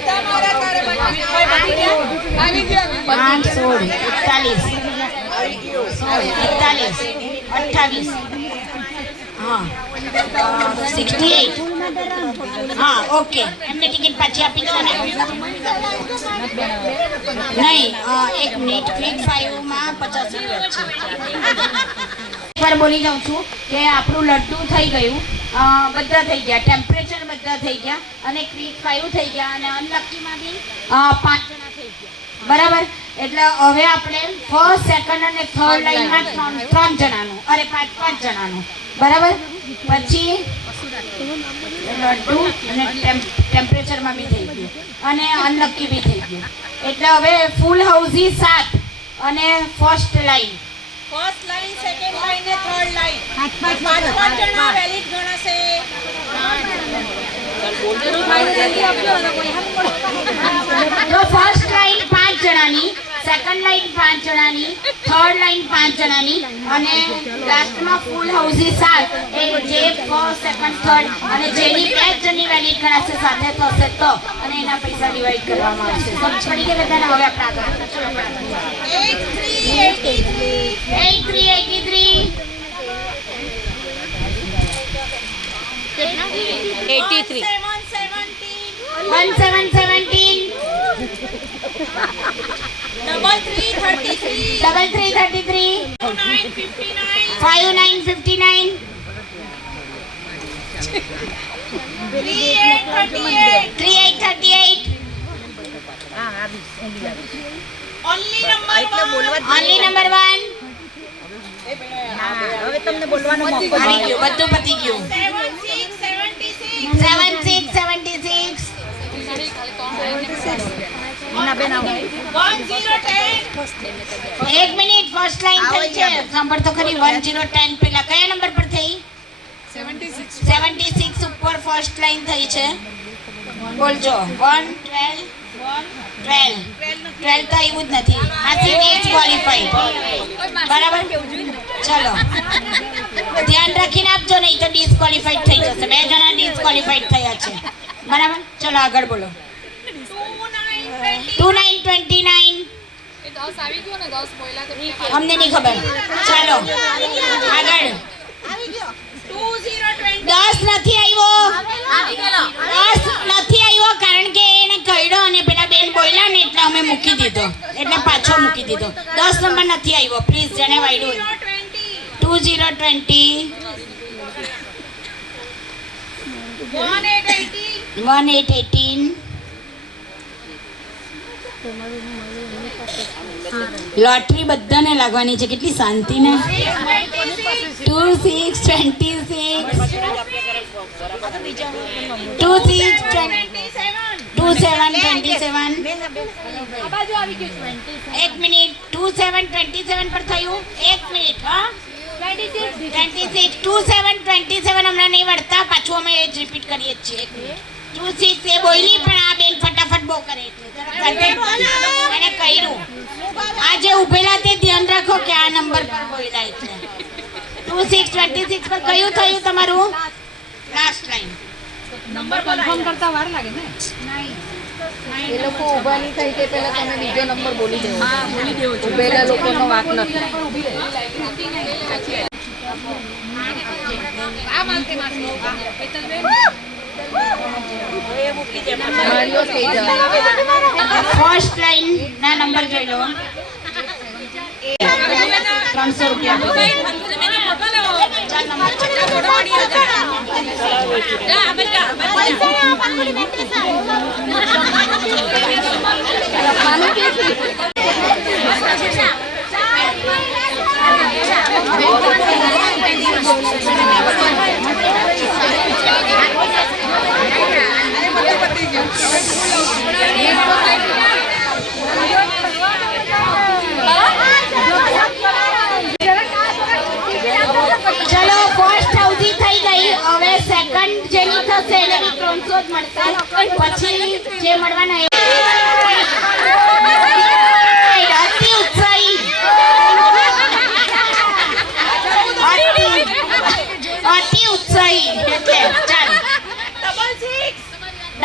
68 હા 68 હા ઓકે એમને ટિકિટ પાછી આપી દો ને નહીં એક મિનિટ ક્વિક ફાઈવ માં 50 રૂપિયા છે પર બોલી જાઉં છું કે આપણું લડ્ડુ થઈ ગયું બધા થઈ ગયા ટેમ્પરેચર બધા થઈ ગયા અને ક્વિક ફાઈવ થઈ ગયા અને અનલકીમાં બી 5 જણા થઈ ગયા બરાબર એટલે હવે આપણે ફર્સ્ટ સેકન્ડ અને થર્ડ લાઈનમાં 3 જણાનું અરે 5 જણાનું બરાબર પછી લડ્ડુ અને ટેમ્પરેચરમાં બી થઈ ગયું અને અનલકી બી થઈ ગયું એટલે હવે ફૂલ હાઉસી 7 અને first line first line second line ને થર્ડ લાઈન 5 જણા વેલિડ ગણાશે તો ફર્સ્ટ લાઈન 5 જણાની સેકન્ડ લાઈન 5 જણાની થર્ડ લાઈન 5 જણાની અને લાસ્ટમાં ફૂલ હાઉસી 7 એ જે ફર્સ્ટ સેકન્ડ થર્ડ અને જેની 5 જણની વેલિડ ગણાશે સાથે થશે તો અને એના પૈસા ડિવાઈડ કરવામાં આવશે સમજ પડી ગઈ બધાને હવે આપણે આગળ 83 33 59 38 ઓન્લી નંબર 1 હવે તમને બોલવાનો મોકો આવી ગયો બધું પતી ગયું 76 76 એક મિનિટ ફર્સ્ટ લાઈન થઈ છે સાંભળ તો ખરી 1010 પેલા કયા નંબર પર થઈ 76 ઉપર ફર્સ્ટ લાઈન થઈ છે બોલજો 1 12 તો આવ્યું જ નથી આથી ડિસ્ક્વોલિફાઈડ બરાબર ચલો ધ્યાન રાખીને આપજો નહીં તો ડિસ્ક્વોલિફાઈડ થઈ જશે 2 જણા ડિસ્ક્વોલિફાઈડ થયા છે બરાબર ચલો આગળ બોલો 2929 અમને નહીં ખબર ચાલો આગળ 10 નથી આવ્યો 10 નથી આવ્યો કારણ કે એને કહ્યો અને પેલા બેન બોલ્યા ને એટલે અમે મૂકી દીધો એટલે પાછો મૂકી દીધો 10 નંબર નથી આવ્યો પ્લીઝ જેને વાયડું 2020 1818 લોટરી બધાને લાગવાની છે કેટલી શાંતિ ને 1 મિનિટ 2727 પર થયું 1 મિનિટ હા 2727 હમણાં નહીં વળતા પાછું અમે એ જ રિપીટ કરીએ છીએ 26 એ બોલી પણ આ બેન ફટાફટ બહુ કરે એટલે એને કહ્યું આ જે ઉભેલા તે ધ્યાન રાખો કે આ નંબર પર બોલાય છે 2626 પર કયું થયું તમારું લાસ્ટ લાઈન નંબર કન્ફર્મ કરતા વાર લાગે ને એ લોકો ઊભા નહીં થાય તે પહેલા તમે બીજો નંબર બોલી દેવો ઊભેલા લોકોનો વાક નથી ફર્સ્ટ લાઈન ના નંબર જોઈ લો 300 ચલો ફર્સ્ટ હાઉસી થઈ ગઈ હવે સેકન્ડ જેની થશે એને બી 300 જ મળશે પછી જે મળવાના અતિ ઉત્સાહી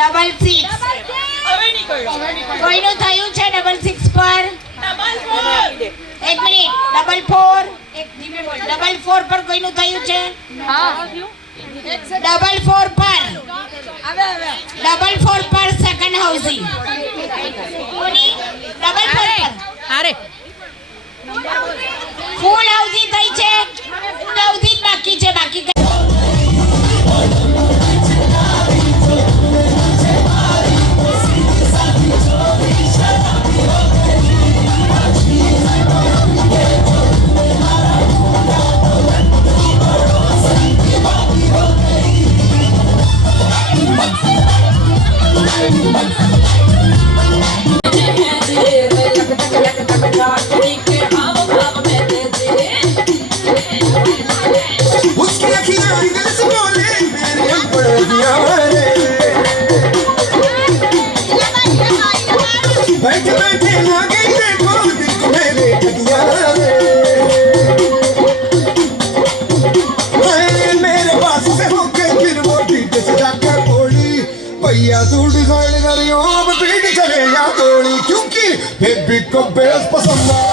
666 હવે નીકળ્યો કોઈનું થયું છે 666 પર ડબલ ફોર એક મિનિટ 44 એક ધીમે બોલ 44 પર કોઈનું થયું છે 44 પર 44 પર સેકન્ડ હાઉસિંગ કોની 44 પર અરે ફૂલ હાઉસિંગ થઈ છે ફૂલ હાઉસિંગ બાકી છે બાકી उसकी अखियाँ दिल से बोले मेरे पड़ोसिया रे बैठे बैठे ना गई देखो दिल को मेरे ठगिया रे मेरे पास से होके फिर वो पीठ से जाकर बोली भैया तू डिसाइड करियो अब पीठ चले या गोली क्योंकि बेबी को बेस पसंद है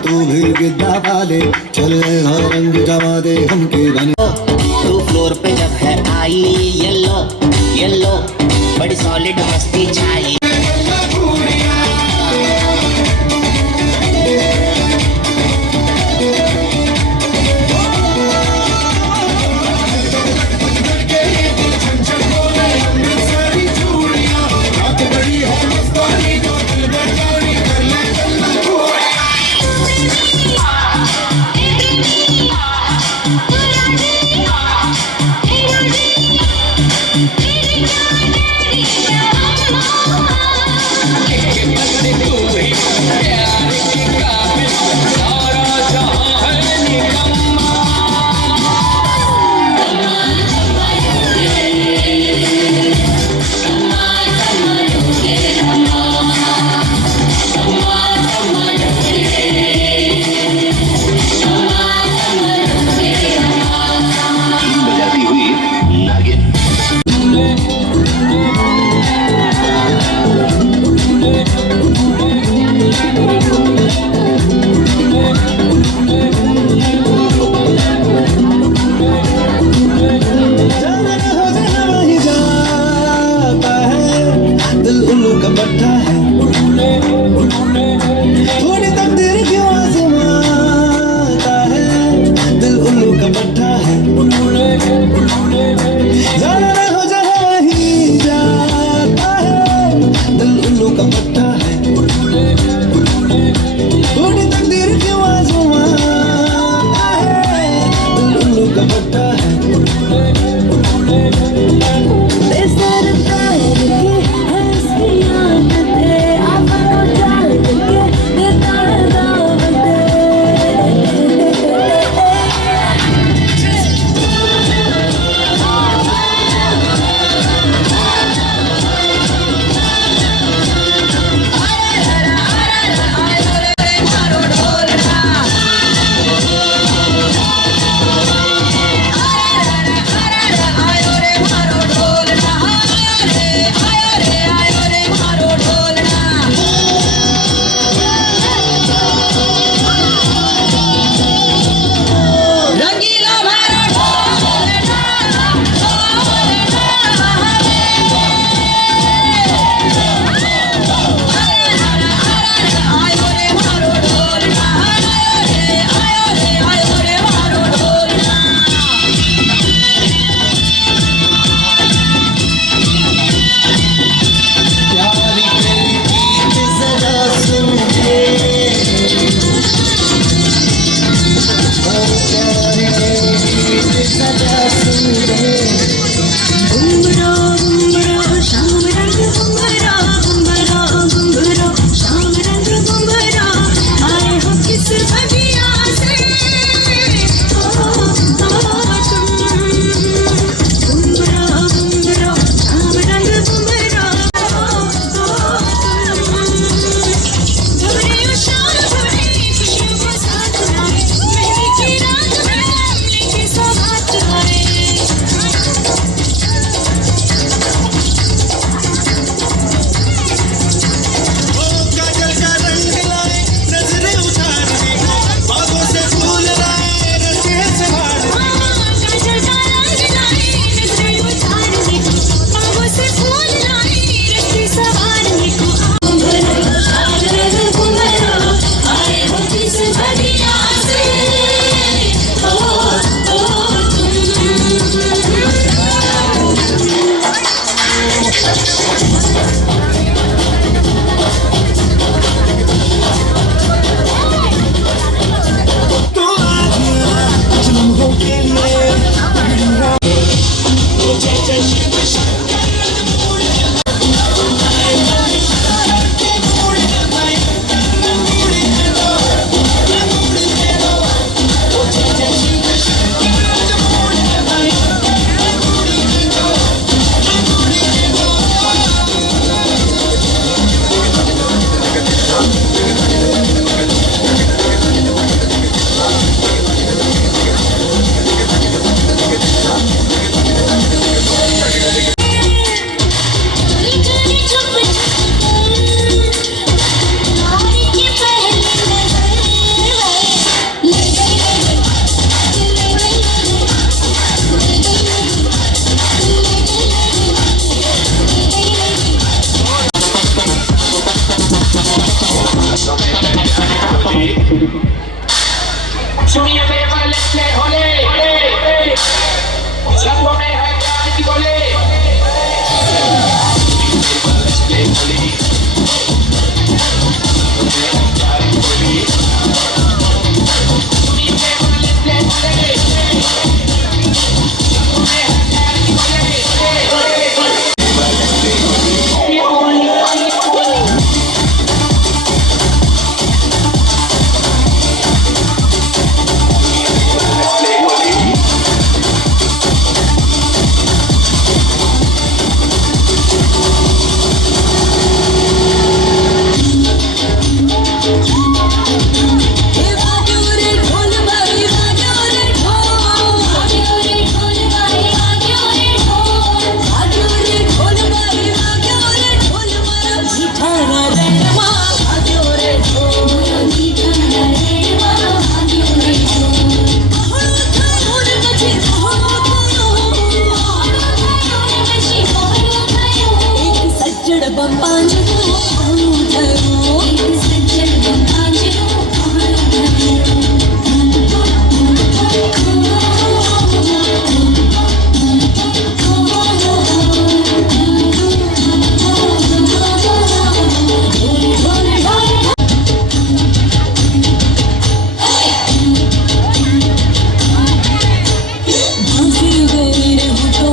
तू भी गिद्दा पाले चल रंग जमा दे हमके बने तू फ्लोर पे जब है आई येलो येलो बड़ी सॉलिड मस्ती चाहिए Oh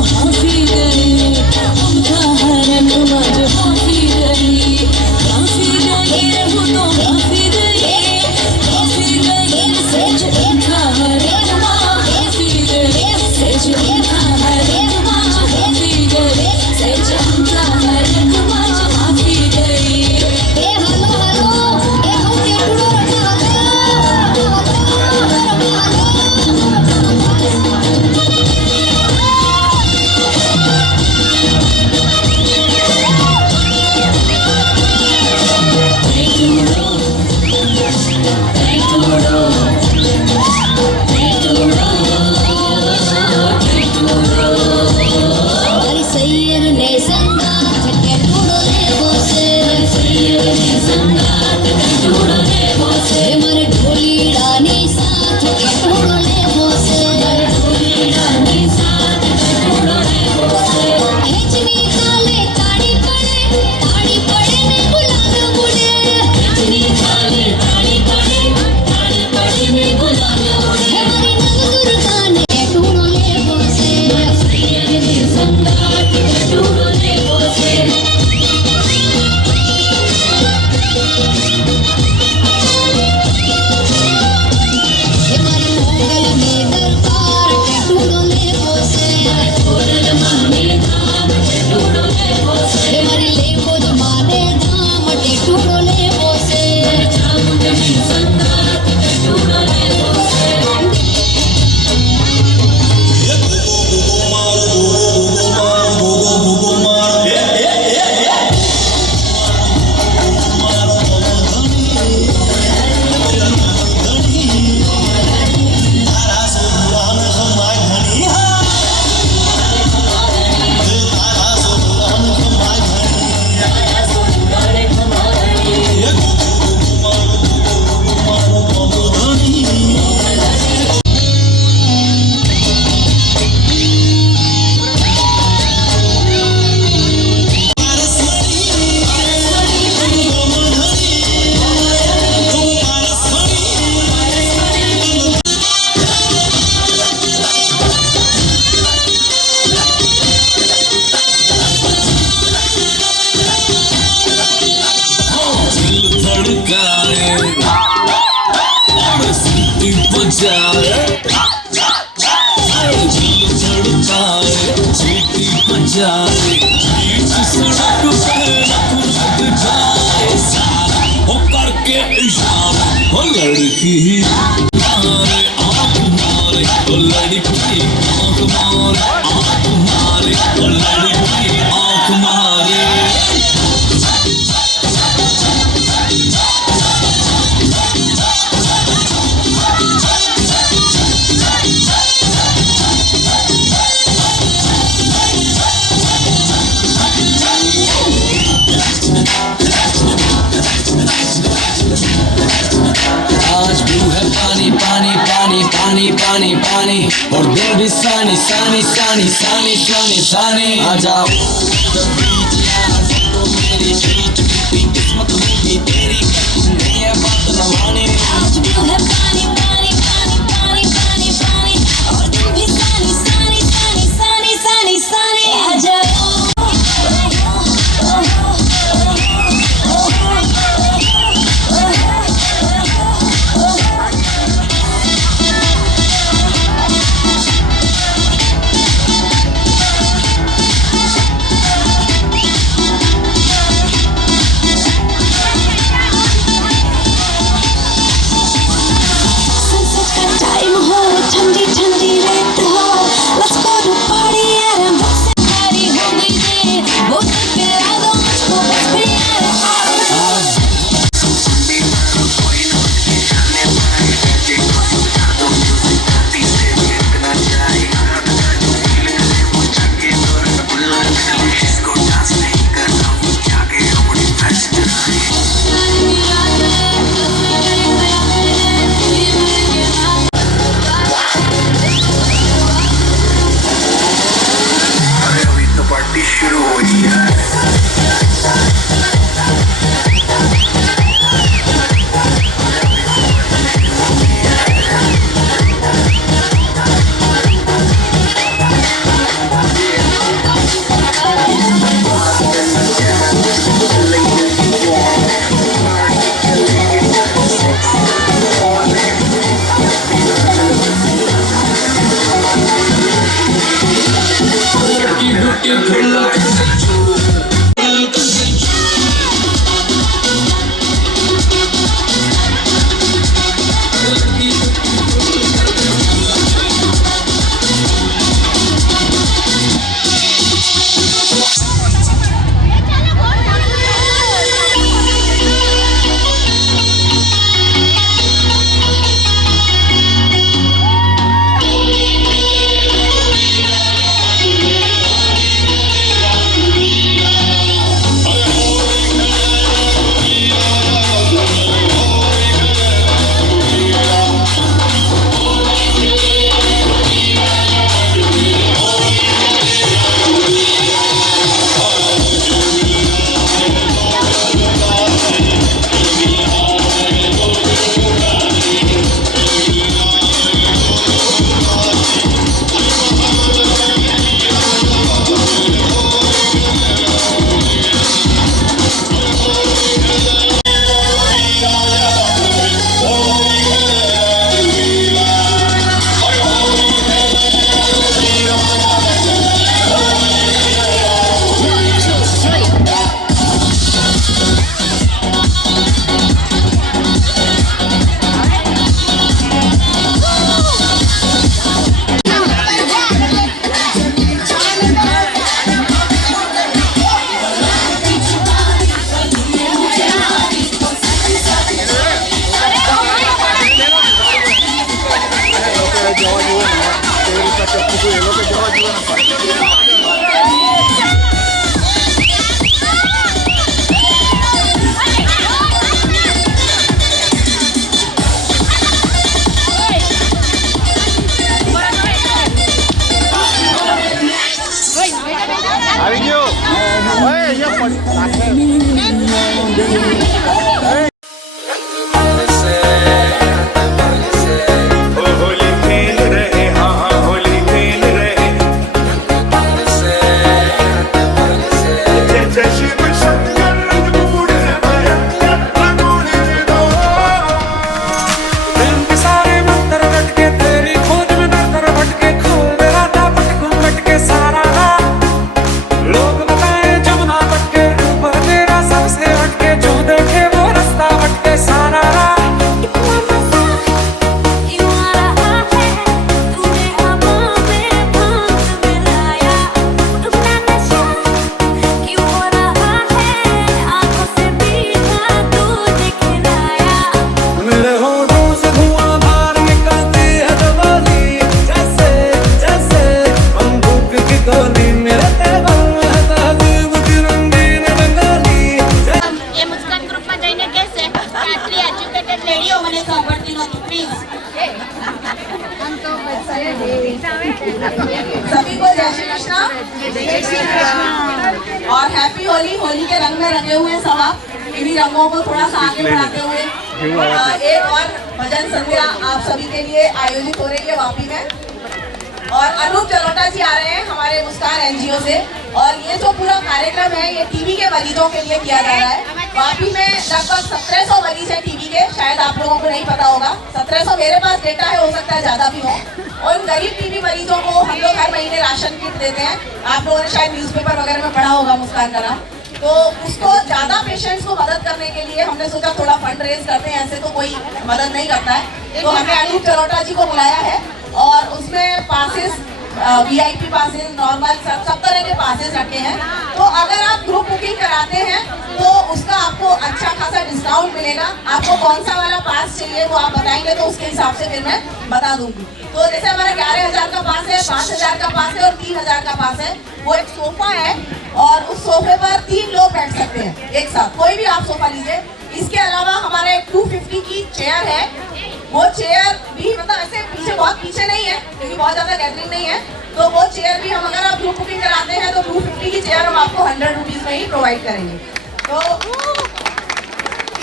हाफी गए, उनका हरन मज हाफी गए। जाए बीच सड़क पे लग जाए सारा हो करके इशारा हो लड़की मारे आँख मारे हो लड़की आँख मारे आँख मारे हो लड़की आँख मारे आज ब्लू है पानी पानी पानी पानी पानी पानी और दिल भी सानी सानी सानी सानी सानी सानी आ जाओ the beach यार तो मेरी ट्रीट भी किस्मत होगी तेरी नहीं है बात न माने आज ब्लू है पानी पानी पानी पानी पानी पानी और दिल भी सानी सानी सानी सानी सानी सानी आ जाओ टाइम हो ठंडी ठंडी रात हो लेट्स गो टू पार्टी यार मुझसे प्यारी हो गई रे बोतल पिला दो मुझको बस प्यार पार्टी शुरू हो गई है और हैप्पी होली। होली के रंग में रंगे हुए सब आप, इन्हीं रंगों को थोड़ा सा आगे बढ़ाते हुए एक और भजन संध्या आप सभी के लिए आयोजित हो रही है वापी में। और अनूप जलोटा जी आ रहे हैं हमारे मुस्कान एनजीओ से। और ये जो पूरा कार्यक्रम है ये टीबी के मरीजों के लिए किया जा रहा है। वापी में लगभग 1700 मरीज है टीबी के, शायद आप लोगों को नहीं पता होगा। 1700 मेरे पास डेटा है, हो सकता है ज्यादा भी हो। और उन गरीब टीबी मरीजों को हम लोग हर महीने राशन किट देते हैं। आप लोगों ने शायद न्यूज़पेपर वगैरह में पढ़ा होगा मुस्कान का नाम। तो उसको ज्यादा पेशेंट्स को मदद करने के लिए हमने सोचा थोड़ा फंड रेज करते हैं, ऐसे तो कोई मदद नहीं करता है। तो हमने अनूप जलोटा जी को बुलाया है और उसमें पासेस, VIP पासेस, नॉर्मल सब तरह के पासेस रखे हैं। तो अगर आप ग्रुप बुकिंग कराते हैं तो उसका आपको अच्छा खासा डिस्काउंट मिलेगा। आपको कौन सा वाला पास चाहिए वो आप बताएंगे तो उसके हिसाब से फिर मैं बता दूंगी। तो जैसे हमारा 11,000 का पास है, 5,000 का पास है और 3,000 का पास है। वो एक सोफा है और उस सोफे पर 3 लोग बैठ सकते हैं एक साथ, कोई भी आप सोफा लीजिए। इसके अलावा हमारा एक 250 की चेयर है। वो चेयर भी मतलब ऐसे पीछे, बहुत पीछे नहीं है क्योंकि बहुत ज्यादा गैदरिंग नहीं है। तो वो चेयर भी हम, अगर आप ग्रुप बुकिंग कराते हैं तो 250 की चेयर हम आपको 100 रुपीज में ही प्रोवाइड करेंगे। तो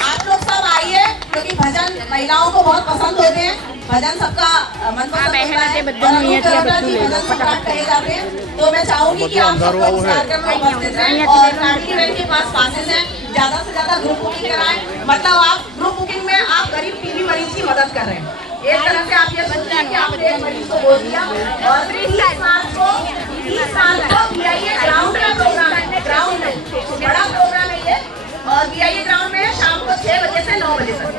आप लोग सब आइए क्योंकि भजन महिलाओं को बहुत पसंद होते हैं। भजन सबका मनपसंद होता है और अनूप जलोटा जी भजन सम्राट कहे जाते हैं। तो मैं चाहूंगी कि आप सबको इस कार्यक्रम में उपस्थित रहें और कामिनी बहन के पास पासेस हैं, ज्यादा से ज्यादा ग्रुप बुकिंग कराएं। मतलब आप ग्रुप बुकिंग में आप गरीब टीबी मरीज की मदद कर रहे हैं। एक तरह से आप ये सोचते हैं कि आपने एक मरीज को बोल दिया। और 30 मार्च को VIA ग्राउंड का प्रोग्राम है, ग्राउंड है, बड़ा प्रोग्राम है ये। और VIA ग्राउंड में शाम को 6 बजे से 9 बजे तक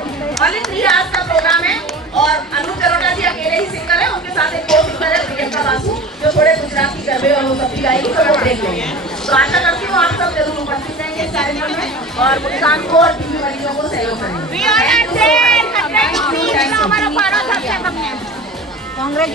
ओनली 3 आवर्स का प्रोग्राम है। और अनूप जलोटा जी अकेले ही सिंगर है, उनके साथ एक और सिंगर है प्रियंका बासु जो थोड़े गुजराती गरबे और वो सब भी गाएगी, तो वो देख लेंगे। तो आशा करती हूँ आप सब जरूर उपस्थित रहेंगे इस कार्यक्रम में और मुस्कान को और टीबी मरीजों को सहयोग करेंगे। कांग्रेस